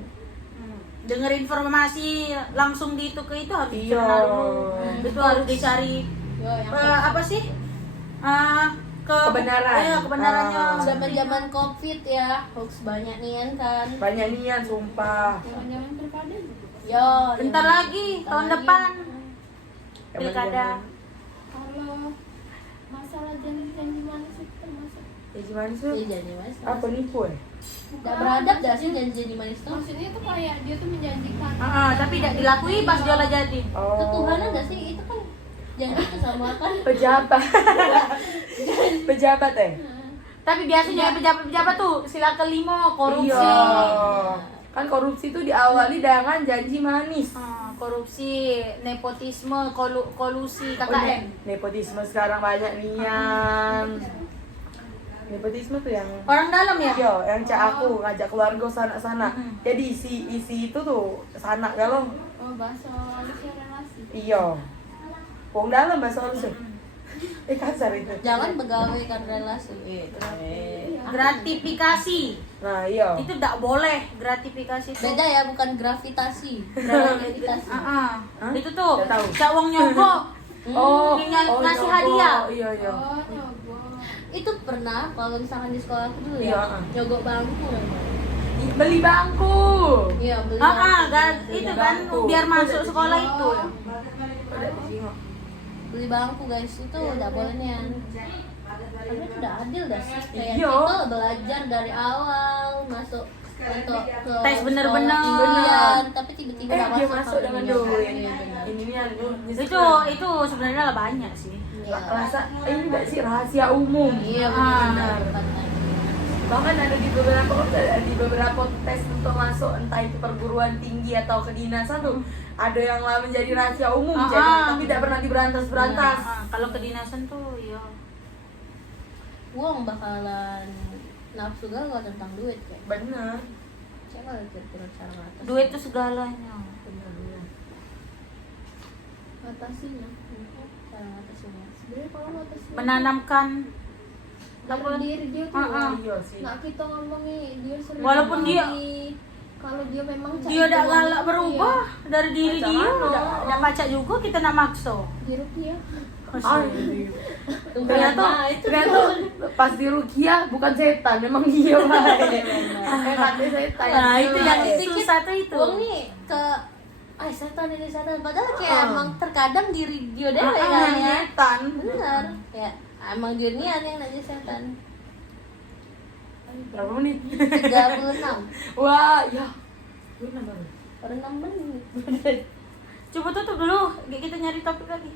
Dengar informasi langsung di itu ke itu harus Iya. dicerna dulu. Itu harus dicari Yo, yang apa sih? Kebenaran. Iya, kebenarannya. zaman-zaman covid ya, hoax banyak nih kan. Banyak nian sumpah. Jangan-jangan pilkada juga. Yo, Bentar yang- lagi, bentar tahun lagi. depan. Pilkada. Kalau masalah janji-janji manis itu termasuk. Ya gimana sih? Iya, jadi mas. Apa nipu ya? Gak beradab dah sih janji-janji manis tuh. Maksudnya itu kayak dia tuh menjanjikan. Tapi tidak dilakui pas dia lah jadi. Oh. Ketuhanan gak sih? Itu kan janji itu sama kan. Pejabat. Pejabat Tapi biasanya pejabat-pejabat tuh sila kelima korupsi. Iya. Kan korupsi itu diawali dengan janji manis. Korupsi, nepotisme, kolusi, Oh, KKN. nepotisme sekarang banyak nian. Nepotisme tuh yang Orang dalam ya? Iya, yang cak aku ngajak keluarga sana-sana. Jadi isi itu tuh sana kalau Oh, bahasa halusnya relasi. iya. Wong dalam bahasa halus. Kasar itu. Jangan pegawai kan relasi. Gratifikasi. Nah iya. Itu tidak boleh gratifikasi itu. Beda ya, bukan gravitasi. Gravitasi. Itu tuh Nggak tahu. cak wong nyogok. Ngasih nyogok. hadiah. Iya iya. Oh, nyogok. Itu pernah kalau misalkan di sekolah aku dulu Iya. ya, nyogok bangku namanya. Beli bangku. Iya, beli bangku. Itu kan biar masuk sekolah itu. Beli bangku guys, itu udah boleh nih. Karena itu udah adil dah sih. Kayak Iya. kita belajar dari awal masuk untuk ke Tes bener-bener. sekolah tinggian, tapi tiba-tiba udah Dia masuk masuk sama dengan dunia. duit. Iya, benar. Ini nih anu. Itu sebenarnya lah banyak sih. Iya. Rasa ini enggak sih rahasia umum. Iya, benar. benar. Bahkan ada di beberapa tes untuk masuk entah itu perguruan tinggi atau kedinasan tuh ada yang lah menjadi rahasia umum tapi tidak pernah diberantas. Kalau kedinasan tuh ya. Uang bakalan nafsu galau tentang duit kayak. Benar. Coba kira-kira cara ngatas. Duit itu segalanya. Benar. Atasinya. Cara ngatasinnya. Sebenarnya kalau atasinya Menanamkan dalam diri dia tuh. Iya sih. Nggak kita ngomongin dia sering Walaupun dia- kalau dia memang dia udah galak berubah dari diri Macam dia mana? udah pacak juga kita nak maksa. Jeruk dia. Ternyata pas di Rukia bukan setan, memang dia baik. Katanya setan. Nah, itu yang Dipikir susah tuh itu. uang nih ke setan ini setan, padahal kayak emang terkadang diri dia deh kan ya. Setan. Benar. Ya, emang dia nian yang nanya setan. Berapa menit? 36. Wah, ya. Per 6 menit. Coba tutup dulu, kita nyari topik lagi.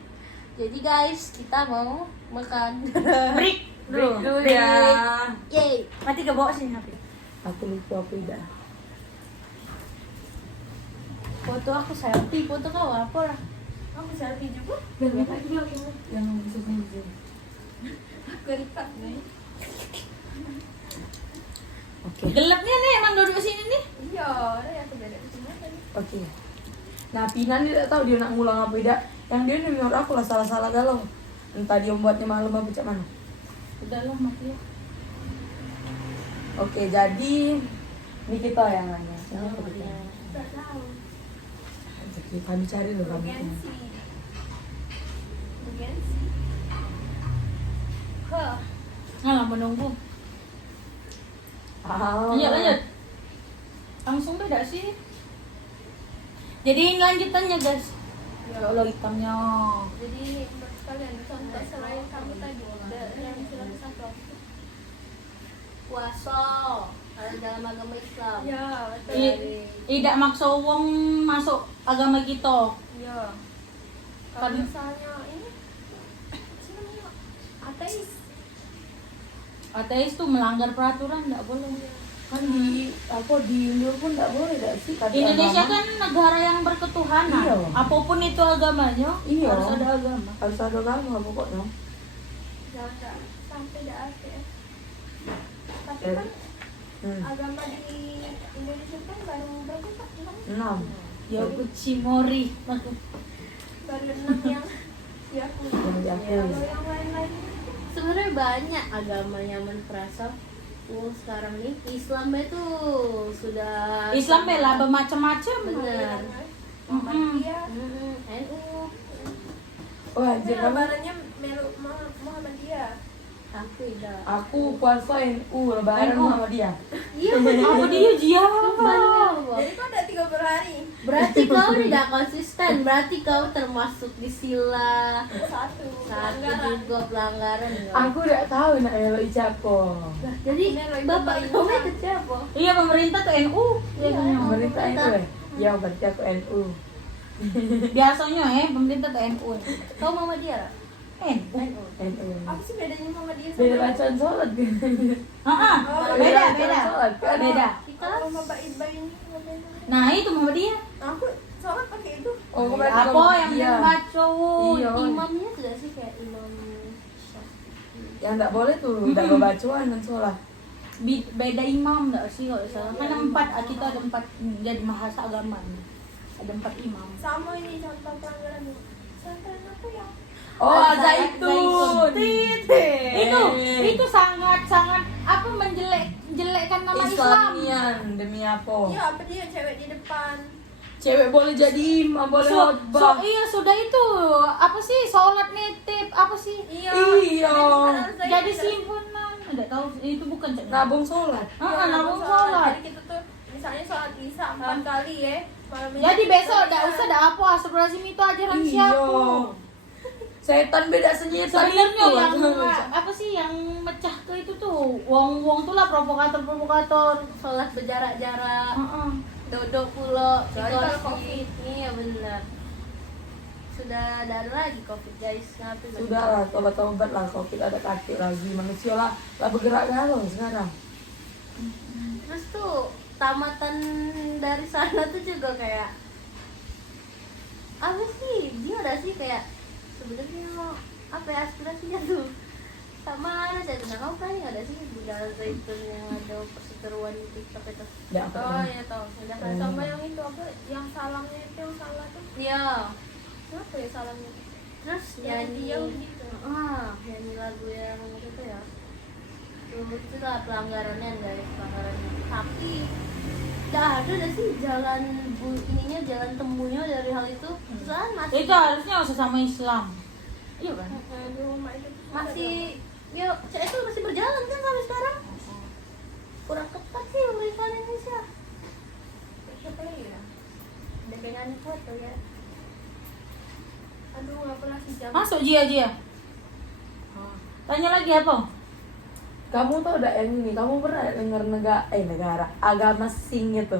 Jadi guys, kita mau makan. Break Break dulu. dulu ya. Yeay. Mati gak bawa sini HP. Aku lupa apa dah. Foto aku selfie, foto kau apa lah? Aku selfie juga. Yang bisa sendiri. Geritak nih. Oke. Gelapnya nih emang duduk sini nih. Iya, ada yang beda di sini tadi. Oke. Nah, Pina dia tak tahu dia nak ngulang apa tidak. Yang dia nih menurut aku lah salah-salah galau. Entah dia membuatnya malu apa cak mana. Udahlah mati ya. Oke, jadi ini kita yang nanya. Siapa kita? Nggak tahu. Oke, kami cari loh kami. Bugensi. Bugensi. Hah. Ngalah menunggu. Lanjut. Langsung beda sih. Jadi ini lanjutannya guys. Ya Allah hitamnya. Jadi menurut kalian contoh selain kamu tadi yang sudah satu. Puasa. Ada dalam agama Islam. Ya, betul. Tidak maksa wong masuk agama kita. Iya. Kalau misalnya ini siapa namanya? Ateis. Ateis tuh melanggar peraturan, tidak boleh. Kan di Indo pun tidak boleh tidak sih kata Indonesia agama. kan negara yang berketuhanan. Iya. Apapun itu agamanya, Iya. harus ada agama. Harus ada agama pokoknya. Jangan sampai tidak ateis. Tapi Eh. kan agama di Indonesia kan baru berapa Pak? 6. Ya Kuchimori. Baru 6 yang diakui. Yang diakui. Kalau yang lain-lain Sebenarnya banyak agama yang merasa sekarang ini Islam itu sudah Islam bela bermacam-macam. benar. Muhammadiyah. NU. Oh anjir, kamu Lebarannya melu Muhammadiyah. Aku tidak. aku puasa NU lebaran NU. sama dia. Iya benar. Apa dia siapa? Jadi kok ada 30 hari. Berarti kau tidak konsisten. Berarti kau termasuk di sila Satu. satu juga pelanggaran. enggak? Aku tidak tahu nak melo Icako. Jadi Ini lo bapak ikut kamu Islam. ikut siapa? Iya pemerintah tuh NU. Pemerintah itu ya berarti aku NU. Biasanya pemerintah tuh NU. Kau mama dia? NU. NU. Apa sih bedanya Muhammadiyah Beda sama bacaan sholat kan? Beda. Sholat kan? Beda. Kita kalau Muhammadiyah ini beda. Nah itu Muhammadiyah. Aku sholat pakai itu. Oh, berarti Apa kamu- yang iya. baca? Iya. imamnya tidak sih kayak imam Yang enggak boleh tuh, enggak berbacaan dan sholat. Beda imam enggak sih kalau salah. Kan 4, kita ada 4 jadi bahasa agama. Ada 4 imam. Sama ini contoh pelanggaran. Pesantren apa yang Oh, zaitun. Itu sangat apa menjelekkan nama Islam. Islamian demi apa? Iya, apa dia cewek di depan. Cewek boleh jadi imam, boleh khotbah. Sudah itu apa sih sholat nitip apa sih? Iya. Jadi simpunan. Enggak tahu itu bukan Cak. Nabung sholat. Nabung sholat. Jadi kita tuh misalnya sholat isya 4 kali ya. malamnya Jadi kita besok sholat. enggak usah dah apa astagfirullahaladzim itu ajaran siapa? Setan beda senjata Sebenarnya itu. yang apa sih yang mecah ke itu tuh wong-wong tuh lah provokator. Sholat berjarak-jarak, Heeh. duduk pulau, Kecuali kalau situasi. Iya benar. Sudah ada lagi covid guys, ngapain? Sudah lah, tobat lah. Covid ada kaki lagi. Manusia lah bergerak galau sekarang. Terus tuh tamatan dari sana tuh juga kayak apa sih? Dia ada sih kayak sebenarnya apa ya aspirasinya tuh sama ada saya tentang kamu kan ada sih budaya zaitun yang ada perseteruan di TikTok itu. Ya, Oh iya tahu. Sudah kan Hmm. sama yang itu apa? Yang salamnya itu yang salah tuh. Iya. Kenapa ya salamnya? Terus Yang nyanyi dia gitu. nyanyi lagu yang itu ya. Itu lah pelanggarannya guys, pelanggarannya. Tapi nggak ada sih jalan ininya, jalan temunya dari hal itu. Soalnya masih Itu harusnya sesama Islam. Iya kan? Di rumah itu masih ya itu masih berjalan kan sampai sekarang. Kurang ketat sih pemerintahan Indonesia. siapa lagi ya? Udah kayak nyanyi kuat tuh ya. Aduh nggak pernah sih jam. Masuk Jia. Tanya lagi apa? Kamu tau udah yang ini, kamu pernah dengar negara agama Sing itu?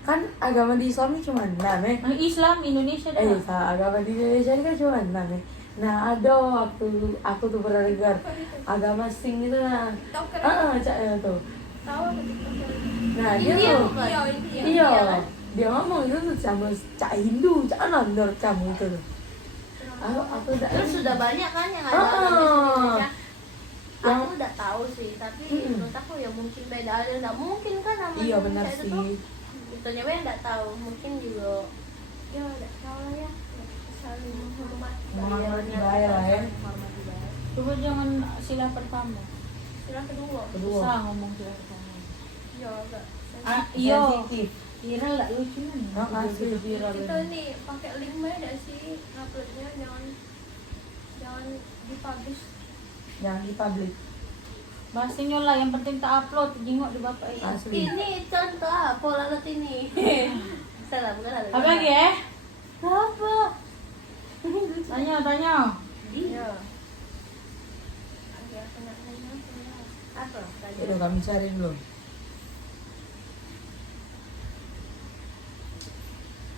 Kan agama di Islam ini cuma 6 ya. Islam Indonesia dah. Agama di Indonesia ini kan cuma 6 ya. Nah ada aku tuh pernah dengar agama Sing itu nah. Tahu kan? Caknya tuh. Tahu apa TikToknya? Nah dia India tuh, bukan? Iya India. iya, kan? dia ngomong itu tuh sama Cak Hindu, Cak menurut kamu itu tuh. Aku udah. Terus sudah banyak kan yang ada Ah. di Indonesia. Yang- Aku udah tahu sih, tapi menurut aku ya mungkin beda aja, nggak mungkin kan nama Iya benar Indonesia itu sih. tuh. Itu nyewa nggak tahu, mungkin juga Ya udah tahu lah ya. Saling menghormati. Menghormati baik lah ya. menghormati baik. Coba jangan sila pertama. Sila kedua. Kedua. Susah ngomong sila pertama. Ya enggak. Iya. Sensitif. Viral lah lucu kan? Makasih. Viral. Kita nih pakai link beda sih uploadnya jangan dipublish. Jangan di publik. Bahasanya lah yang penting tak upload, jengok di bapak ini. Asli. Ini contoh pola lalat ini. Salah bukan lalat. Apa lagi ya? Apa? Tanya. Iya. Agak kena nanya. Apa? Tanya. Udah kami cari dulu.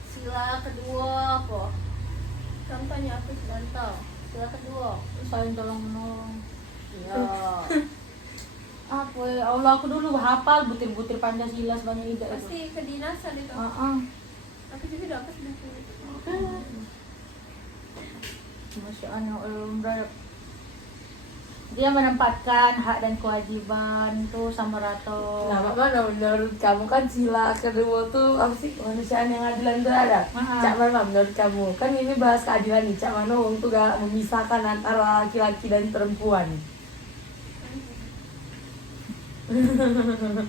Sila kedua apa? Kamu tanya aku Contoh. Sila kedua. Saling tolong menolong. Iya. Apa ya? Allah aku dulu hafal butir-butir Pancasila sebanyak itu. pasti kedinasan itu. Aku juga dapat sedikit. Masya Allah, dia menempatkan hak dan kewajiban tuh sama rata. Nah, mana menurut kamu kan sila kedua tuh apa sih kemanusiaan yang adil dan beradab? Cak mana menurut kamu? Kan ini bahas keadilan nih. Cak mana wong tuh gak memisahkan antara laki-laki dan perempuan.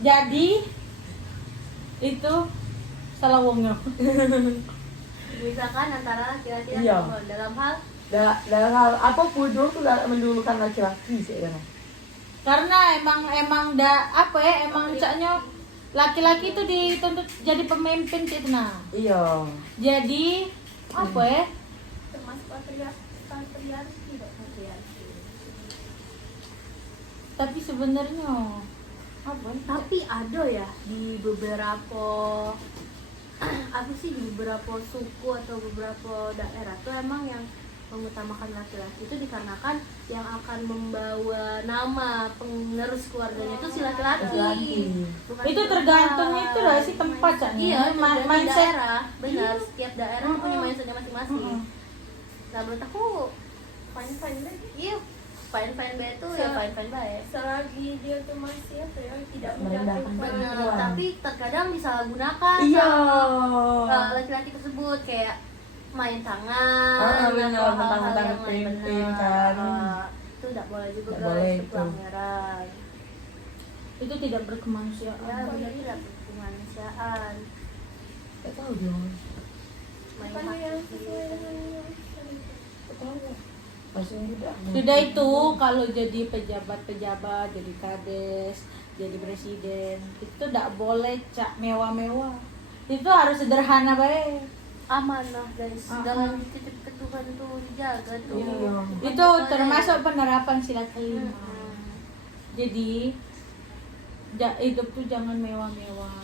Jadi itu salah wongnya. Misalkan antara laki-laki dan Iya. perempuan dalam hal Dalam hal apapun dulu tuh gak mendulukan laki-laki sih kan? Karena emang emang caknya laki-laki itu dituntut jadi pemimpin sih nah. Iya. Jadi apa ya? Termasuk patriarki tidak patriarki. Tapi sebenarnya apa ya? tapi ada ya di beberapa apa sih di beberapa suku atau beberapa daerah tuh emang yang mengutamakan laki-laki itu dikarenakan yang akan membawa nama penerus keluarganya itu si laki-laki. Laki-laki. Bukan Itu si tergantung perempuan. itu lah sih tempat caknya. Iya, tergantung mindset. daerah. Benar, setiap daerah punya mindsetnya masing-masing. Nah, menurut aku Fine deh. iya fine baik itu ya fine baik. Selagi dia tuh masih apa ya tidak Merendahkan menjatuhkan. Benar, perempuan. tapi terkadang disalahgunakan Iya. sama laki-laki tersebut kayak main tangan benar, atau hal-hal mentang-mentang yang lain pimpin benar. kan. Itu tidak boleh juga Nggak guys, boleh itu itu. pelanggaran. Itu tidak berkemanusiaan. Ya benar, tidak kemanusiaan. Gak tahu dong. Main Bukannya yang haki. sesuai dengan yang Gak tahu. Langsung udah. Sudah itu kalau jadi pejabat-pejabat, jadi kades, jadi presiden, itu tidak boleh cak mewah-mewah. Itu harus sederhana baik. Amanah guys, dalam dititip ke Tuhan tuh dijaga tuh. Iya. Itu termasuk penerapan sila kelima. Jadi hidup tuh jangan mewah-mewah.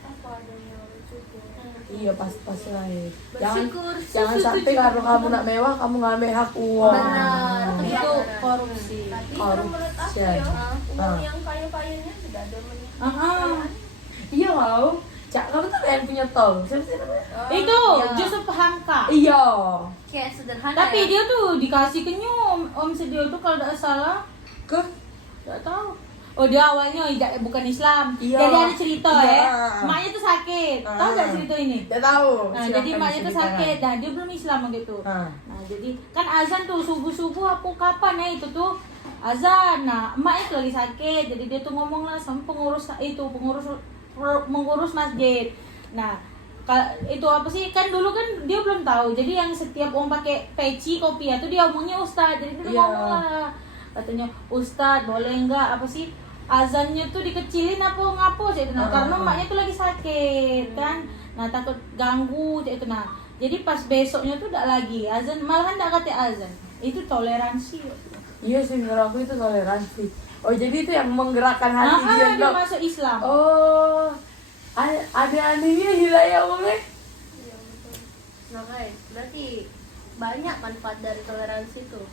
apa adanya juga. Iya pas lah ya. Jangan Bersyukur. sampai kalau kamu nak mewah kamu ngambil hak uang. Benar. Itu korupsi. Tapi Korupsi. menurut aku Ah. ya, uang yang kaya-kayanya tidak ada menikmati. Iya mau. Cak kamu tuh yang punya tol. Siapa sih namanya? Itu Iya. Yusuf Hamka. Iya. Kayak sederhana. Tapi ya. dia tuh dikasih kenyum Om Sedio tuh kalau tidak salah, Ke? tidak tahu. Oh dia awalnya bukan Islam. Iya. Jadi ada cerita Iya. Emaknya tuh sakit. Tahu nggak cerita ini? Tidak tahu. Nah, Silakan jadi emaknya tuh diceritakan. sakit, dah dia belum Islam gitu. Nah, jadi kan azan tuh subuh-subuh apa kapan ya itu tuh azan. Nah, emaknya tuh lagi sakit, jadi dia tuh ngomong lah sama pengurus masjid. Nah, itu apa sih kan dulu kan dia belum tahu. Jadi yang setiap orang pakai peci kopiah tuh dia omongnya ustad. Jadi dia Iya. ngomong lah. Katanya, "Ustad, boleh enggak apa sih azannya tuh dikecilin apa ngapo sih itu nah, karena emaknya tuh lagi sakit kan. Nah, takut ganggu itu nah. Jadi pas besoknya tuh enggak lagi azan, malahan enggak kata azan. Itu toleransi. Iya sih menurut aku itu toleransi. Oh jadi itu yang menggerakkan hati dia. Dia masuk Islam. Oh, ada-adanya gila ya omongnya. Iya betul. Nah guys, berarti banyak manfaat dari toleransi tuh.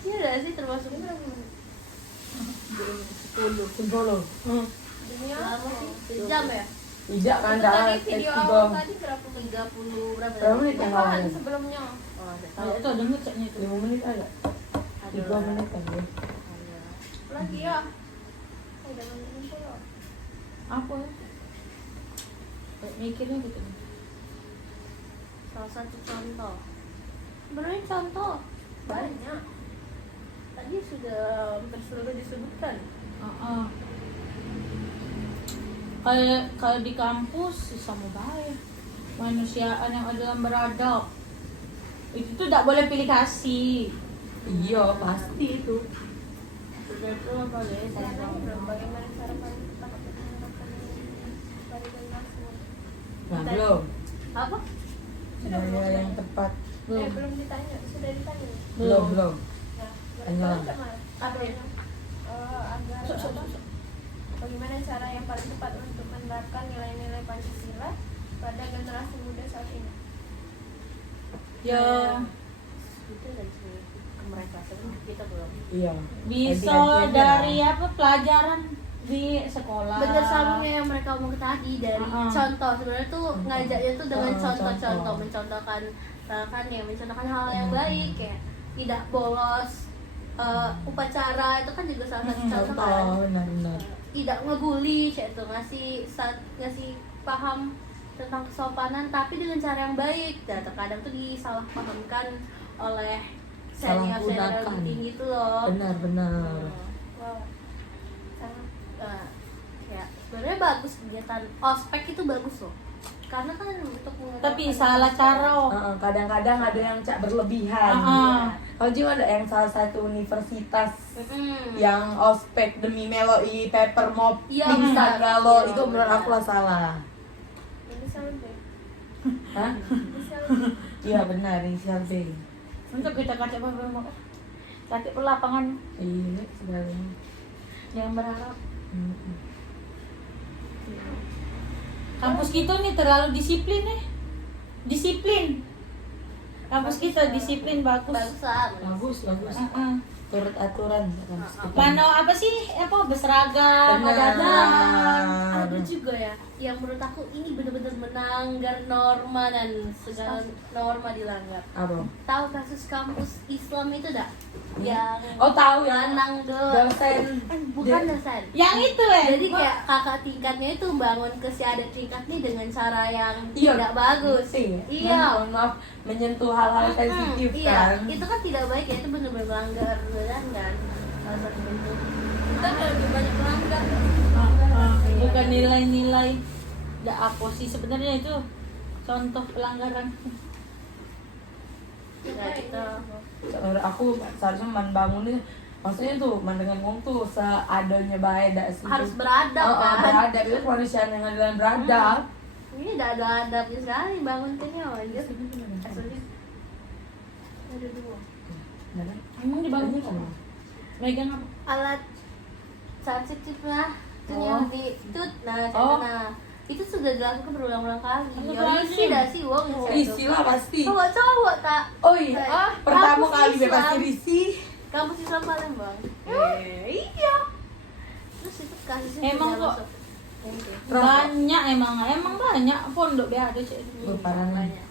Iya gak sih termasuk Sempolo. Demi lama apa? sih? Sejam ya? Tidak kan Itu tadi dah. video awal tadi berapa menit? 30 berapa Berapa menit yang Apaan lalu? sebelumnya? Oh, ada Nah, tahu. itu denger ceknya itu. 5 menit ada. 3 menit kan ya. Lagi ya? Udah nonton pula. Apa ya? Kayak mikirnya gitu. Salah satu contoh. Sebenarnya contoh Banyak. tadi sudah hampir seluruh disebutkan. Kalau di kampus sama baik. Manusiaan yang ada dalam beradab. Itu tuh tidak boleh pilih kasih. Iya pasti itu. Sudah itu apa ya? Bagaimana cara menerapkan variabel Maslow? Nah belum. Apa? Sudah yang tepat. Belum ditanya, sudah ditanya. Belum. Nah, Enggak. berapa mana? Apa ya? Agar apa? Bagaimana cara yang paling tepat untuk menerapkan nilai-nilai Pancasila pada generasi muda saat ini? Ya Itu dari sini ke mereka, sebenarnya kita belum. Iya. bisa Ganti-gantian dari ya. apa pelajaran di sekolah. Bener sambungnya yang mereka omong tadi dari contoh sebenarnya tuh ngajaknya tuh dengan contoh-contoh contoh. mencontohkan kan ya mencontohkan hal yang baik kayak tidak bolos upacara itu kan juga salah satu contoh kan. Oh benar. Tidak ngebully kayak itu ngasih paham tentang kesopanan tapi dengan cara yang baik. Dan terkadang tuh disalahpahamkan oleh senior Salahgunakan. lebih tinggi itu loh. Benar. Wow, sangat Nah, ya sebenarnya bagus kegiatan ospek itu bagus loh karena kan untuk Tapi salah cara. Kadang-kadang ada yang cak berlebihan. Kalau juga ada yang salah satu universitas yang ospek demi meloi paper mob Iya, pingsan benar. kalau Iya, itu menurut benar. aku lah salah. ini sampai Hah? Iya benar inisial B. Untuk kita kaca apa kaca perlapangan Iya sebenarnya. yang berharap. Kampus kita nih terlalu disiplin disiplin. Kampus kita disiplin bagus. bagus lah Bagus. Heeh. Turut aturan kampus kita. Mana apa sih berseragam, Benar. ada ada juga ya yang menurut aku ini benar-benar melanggar norma dan segala norma dilanggar. Apa? Tahu kasus kampus Islam itu dak? Yang Oh tahu ya. lanang Dosen. bukan dosen. Yang itu Jadi kayak kakak tingkatnya itu bangun ke si adik tingkatnya dengan cara yang Iya. tidak bagus. Iya. Mohon maaf menyentuh hal-hal sensitif Iya, kan. itu kan tidak baik ya, itu benar-benar melanggar beneran kan. Salah satu bentuk. Kita kan lebih banyak melanggar. bukan nilai-nilai. Nggak apa sih sebenarnya itu contoh pelanggaran. Ya, kita Menurut aku seharusnya bangunnya maksudnya tuh dengan ngomong tuh seadanya baik dak sih. harus beradab kan. Beradab itu kemanusiaan yang adalah beradab. Ini tidak ada adabnya sekali bangun tehnya aja. Asalnya ada dua. Emang dibangun apa? Megang apa? Alat sensitif lah. Itu Oh. yang di tut. Nah, Oh. nah, itu sudah dilakukan berulang-ulang kali. Aku Ya, pernah isi sih. dah sih wong yang Risi lah pasti. Cowok tak. Oh iya. Ah, Pertama kampus kali bebas Islam. risi. Kampus Islam Palembang. Iya. Terus itu kasusnya Emang sudah kok masuk. Oke. banyak emang banyak pondok biar ada cek. Parah nih. Banyak.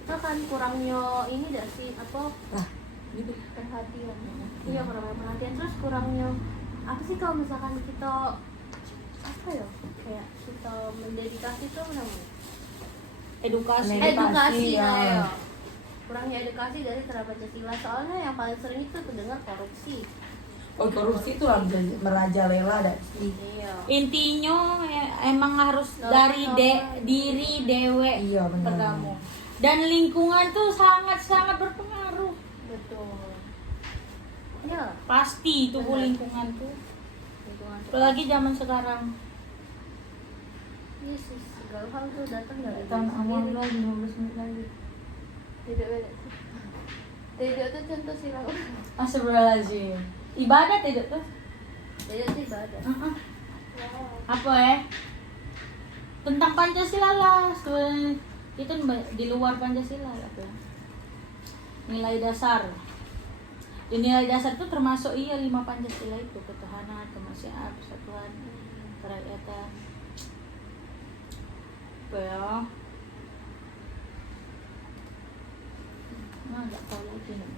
Itu kan kurangnya ini dah sih apa Lah, gitu. perhatian. Iya kurangnya perhatian terus kurangnya apa sih kalau misalkan kita apa ya kayak kita mendedikasi itu apa namanya Edukasi. edukasi ya. lah ya kurangnya edukasi dari terhadap Pancasila soalnya yang paling sering itu terdengar korupsi. Oh korupsi itu lah merajalela dak sih. Iya. Intinya emang harus Norma-norma. dari diri dewe Iya, benar. pertama. Dan lingkungan tuh sangat berpengaruh. Betul. Ya. Pasti itu Benar. lingkungan tuh. Lingkungan tuh. Apalagi zaman sekarang. Yesus segala hal tuh datang dari Tahun diri awal sendiri. lagi 15 menit lagi. Tidak beda. Tidak itu contoh sila. Astagfirullahaladzim. Ibadah tidak tuh? Jadi itu ibadah. Apa ya? Tentang Pancasila lah. Itu di luar Pancasila apa ya? Nilai dasar. Di nilai dasar itu termasuk 5 Pancasila itu ketuhanan, kemanusiaan, persatuan, kerakyatan. Apa ya? Nggak tahu lagi nih.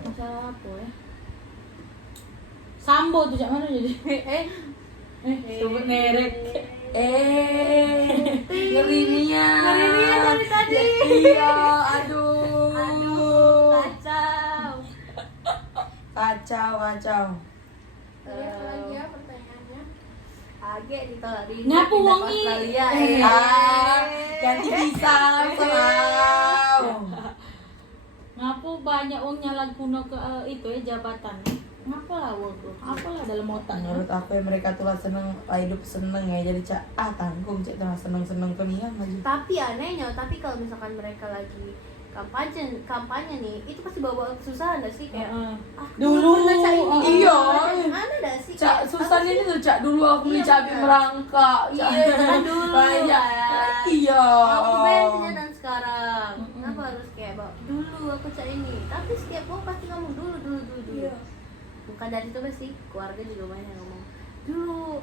Masalah apa ya? Sambo tuh cak mana jadi? Sebut merek. Ngeri nian. Ngeri nian dari tadi. Iya, aduh. Kacau. Kacau. Apa lagi ya pertanyaannya? Age ditolak di Ngapu pindah wong ke i. Australia. Ganti bisa. Wow. Ngapu banyak wong nyalahguna ke itu ya jabatan. Ngapa lah wong tuh? Apalah dalam otaknya. Menurut aku ya mereka tuh lah seneng hidup seneng ya jadi cak tanggung cak tuh seneng ke nian aja. Tapi anehnya, tapi kalau misalkan mereka lagi kampanye nih, itu pasti bawa kesusahan gak sih kayak Dulu, pernah Cak ini. iya. Ada gak sih? Cak Kayak, susahnya apa ini sih? tuh cak dulu aku beli Iya, cabai benar. merangkak. Iya, Cak. itu kan dulu Banyak. kan. Iya. Aku bensinnya dan sekarang kenapa harus kayak bawa dulu aku cak ini, tapi setiap orang pasti ngomong dulu. Bukan dari itu pasti keluarga juga banyak yang ngomong dulu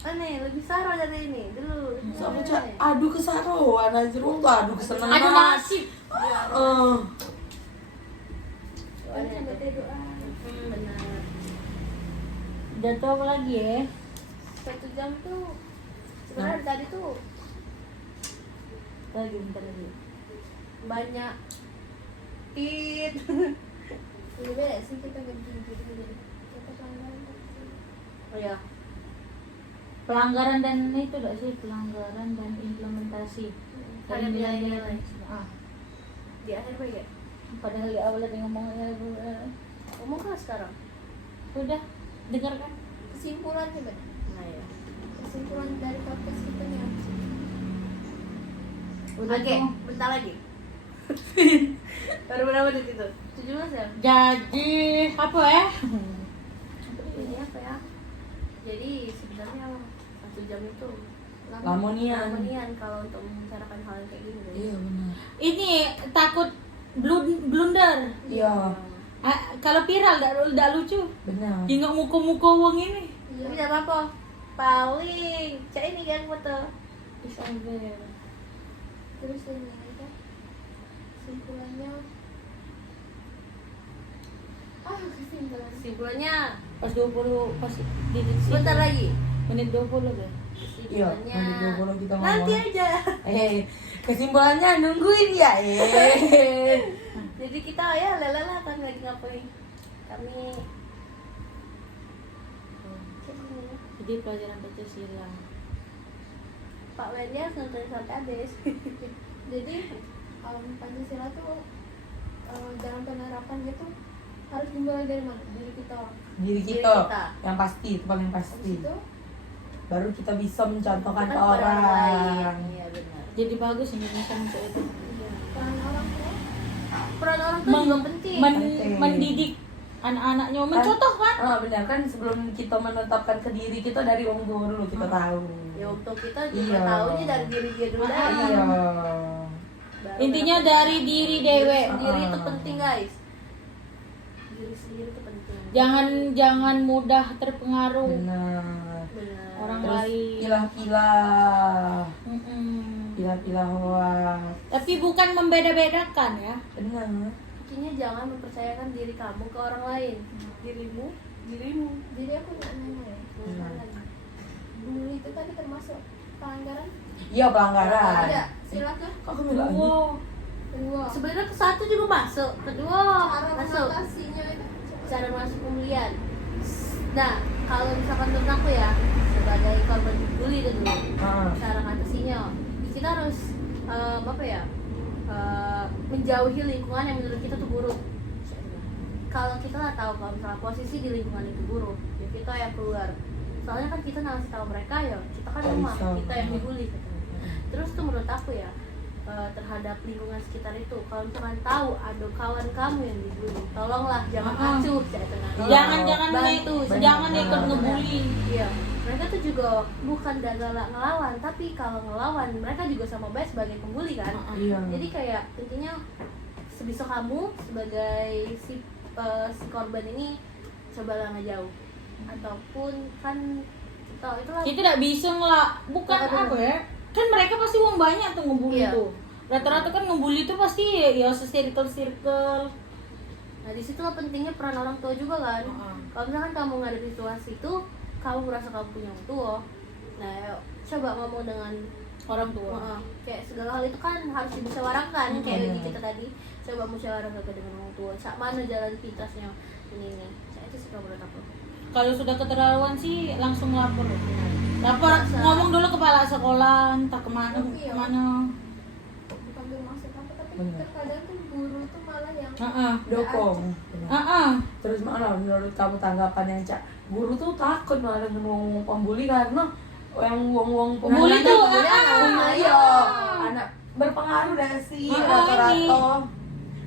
aneh lebih sarah dari ini dulu. Sama cak adu kesaruan aja lu tuh adu kesenangan. Adu nasib. Heeh. Benar. Udah tuh apa lagi ya? 1 jam tuh sebenarnya dari tadi tuh Lagi bentar lagi. banyak tit. Lebih beda sih kita ganti jadi kita pelanggaran. Oh ya, Pelanggaran dan itu enggak sih? Pelanggaran dan implementasi. ada nilai-nilai. Ah, Di akhir apa ya? padahal di awal ada ngomongnya Ngomong kan sekarang. udah dengarkan. Kesimpulannya benar. Nah ya. Kesimpulan dari podcast kita nih apa sih? Udah Oke, tuh. bentar lagi. Baru berapa detik itu? 17 ya? Jadi apa ya? Ini apa ya? Jadi sebenarnya 1 jam itu Lamonian. lamanian kalau untuk membicarakan hal yang kayak gini. Iya benar. Ini takut blunder. Iya Kalau viral enggak lucu. benar. Ingat muka-muka wong ini. Tapi tidak apa-apa. paling cak ini yang foto. Is over. Terus ini apa? Kesimpulannya Kesimpulannya Pas 20 pas di sebentar lagi. menit 20 deh. Iya, Kesimpulannya menit 20 kita ngomong. nanti aja. Kesimpulannya nungguin ya. Jadi kita ya lelala kan lagi ngapain? Kami Jadi pelajaran Pancasila. Pak Wendy harus nonton sampai habis. jadi Pancasila tuh dalam penerapan itu harus dimulai dari mana? Diri kita. Diri Diri kita kita. yang pasti, itu paling Habis pasti. itu Baru kita bisa mencontohkan ke Kan orang lain. orang. Iya benar. Jadi bagus Indonesia untuk itu. peran orang tua Peran orang tua juga penting. Penting. Mendidik anak-anaknya, mencontohkan. Oh benar kan, sebelum kita menetapkan ke diri kita dari orang tua dulu kita tahu. Ya untuk kita juga Iya. tahunya dari diri dia dulu dah. Iya. Baru Intinya dapat. dari diri dewe. Diri itu penting guys. Diri sendiri itu penting. Jangan mudah terpengaruh Benar. Benar. orang Terus lain. pilah-pilah. Mm-mm. Pilah-pilah hoax. Tapi bukan membeda-bedakan ya. Benar. Intinya jangan mempercayakan diri kamu ke orang lain. Dirimu. jadi aku nanya ya dulu itu tadi termasuk pelanggaran Iya, pelanggaran. tidak silakan Kok kamu bilang lagi? kedua Sebenarnya ke satu juga masuk, kedua cara masuk. mengatasinya itu Cara masuk pembelian. Nah, kalau misalkan menurut aku ya, sebagai korban bully itu dulu, Ah. cara ngatasinya kita harus menjauhi lingkungan yang menurut kita tuh buruk. Kalau kita nggak tahu kalau misalnya posisi di lingkungan itu buruk, ya kita yang keluar. Soalnya kan kita ngasih tahu mereka ya, kita kan Nggak lemah, bisa. kita yang dibully. Terus tuh menurut aku ya, terhadap lingkungan sekitar itu, kalau misalkan tahu ada kawan kamu yang dibully, tolonglah jangan acuh, saya tenang. Jangan Bantu, jangan benar. ikut ngebully. Iya, mereka tuh juga bukan galak ngelawan, tapi kalau ngelawan mereka juga sama baik sebagai pembuli kan. Iya. Jadi kayak intinya sebisa kamu sebagai si korban ini cobalah ngejauh, ataupun kan itulah Kita tidak bisa bukan Nggak, apa ya? Kan mereka pasti uang banyak tuh ngebully Iya. tuh. Rata-rata kan ngebully tuh pasti ya circle. Nah disitulah pentingnya peran orang tua juga kan. Kalau misalkan kamu nggak ada situasi itu, kamu merasa kamu punya orang tua, nah yuk, coba ngomong dengan Orang tua. kayak segala hal itu kan harus dimusyawarahkan. Kayak Iya. Widi kita tadi coba musyawarah dengan orang tua, cak mana jalan pintasnya ini cak itu sih kalau menurut aku. Kalau sudah keterlaluan sih langsung lapor. Lapor, ngomong dulu kepala sekolah, entah kemana. bukan bermaksud apa tapi Benar. terkadang tuh guru tuh malah yang Dukung. Heeh. Terus mana menurut kamu tanggapan yang Cak? Guru tuh takut malah dengan ngomong pembuli karena yang uang Pembuli tuh, iya, anak berpengaruh dah sih ini. rata-rata.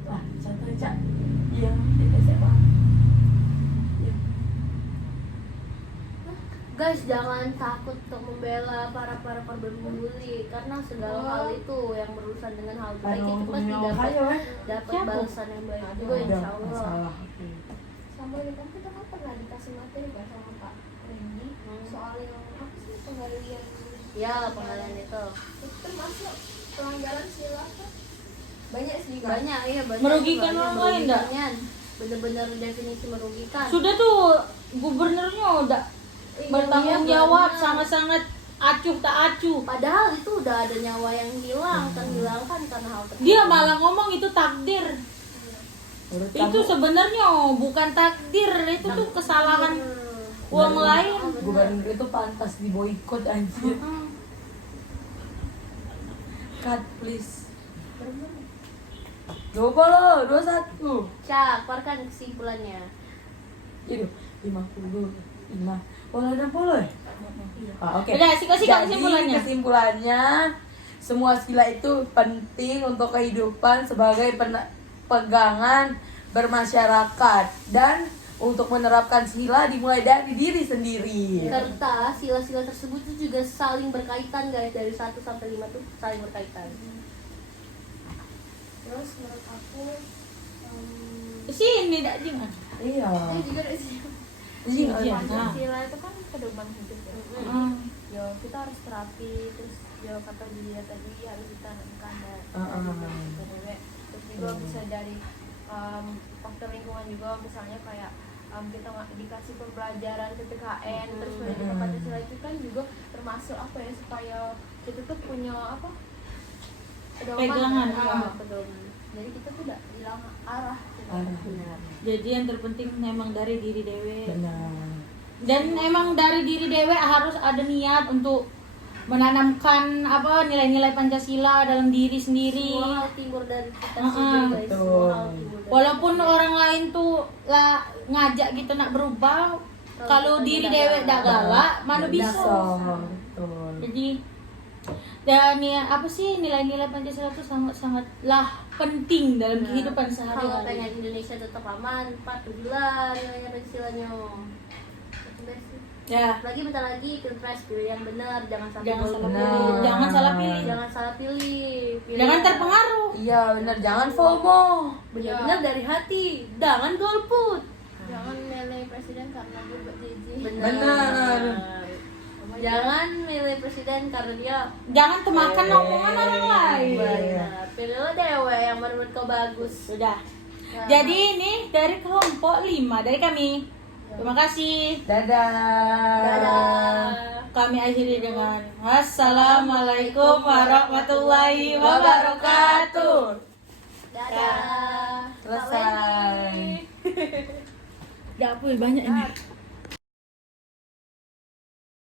Lah, contoh Cak. Iya, kita siapa? Iya. Guys, jangan takut untuk membela para korban bully karena segala hal itu yang berurusan dengan hal baik Karena itu untuk pasti nyawa dapat kaya, weh. dapat balasan yang baik juga Ada insya Allah. masalah. sampai di kan kita kan pernah dikasih materi kan sama Pak Randy soal yang apa sih penggalian Ya, pengalian itu termasuk pelanggaran sila kan banyak sih kan banyak, iya banyak. Merugikan banyak, orang lain, dah? merugikan. Bener-bener definisi merugikan. Sudah tuh gubernurnya udah bertanggung iya, jawab benar. sangat-sangat acuh tak acuh. Padahal itu udah ada nyawa yang hilang, terhilangkan karena hal tersebut. Dia malah ngomong itu takdir. Menurut Itu kamu, sebenarnya bukan takdir, itu tuh kesalahan uang lain. gubernur itu pantas diboikot anjir. Cut please. Coba lo, 21. Cak, keluarkan kesimpulannya. Itu 55. Boleh 60 ya? Oke. Udah, kasih Jadi, kesimpulannya. kesimpulannya semua sila itu penting untuk kehidupan sebagai pegangan bermasyarakat dan untuk menerapkan sila dimulai dari diri sendiri. Serta sila-sila tersebut itu juga saling berkaitan guys, dari 1 sampai 5 tuh saling berkaitan. terus menurut aku Sini dak jangan. Iya. juga ada sih Iya. Iya. Pancasila itu kan pedoman hidup ya kita harus terapi, terus dia kata dia tadi harus ditanamkan dan terus juga bisa dari faktor lingkungan juga, misalnya kayak kita nggak dikasih pembelajaran PPKN, terus pendidikan Pancasila itu kan juga termasuk apa ya, supaya kita tuh punya apa, Pegangan, pedoman. Jadi kita tuh tidak hilang arah gitu. Benar. Jadi yang terpenting memang dari diri dewe. Benar. Dan emang dari diri dewe harus ada niat untuk menanamkan apa nilai-nilai Pancasila dalam diri sendiri. Semua hal timur dari kita Heeh, sendiri guys. betul. Semua hal timur dari Walaupun orang lain tuh lah ngajak kita nak berubah, kalau kita diri tidak dewe galak. dak galak, mana bisa. Betul. Jadi dan ya apa sih nilai-nilai Pancasila itu sangat-sangatlah penting dalam kehidupan Kalau sehari-hari. pengen Indonesia tetap aman, patuhilah nilai Pancasilanya. Ya, Lagi bentar lagi pilpres, pilih yang benar, jangan sampai jangan golput. salah pilih, jangan salah pilih, Jangan salah pilih. Pilih jangan yang terpengaruh. Iya benar, jangan FOMO. benar-benar dari hati, jangan golput. Jangan milih presiden karena gue buat jijik. Benar. Jangan milih presiden karena dia Jangan temakan omongan orang lain. benar. Pilihlah dewe yang menurut kau bagus. Sudah. Jadi ini dari kelompok 5 dari kami. Terima kasih. Dadah. Dadah. Kami akhiri dengan Assalamualaikum warahmatullahi wabarakatuh. Dadah. Selesai. Ya, banyak ini.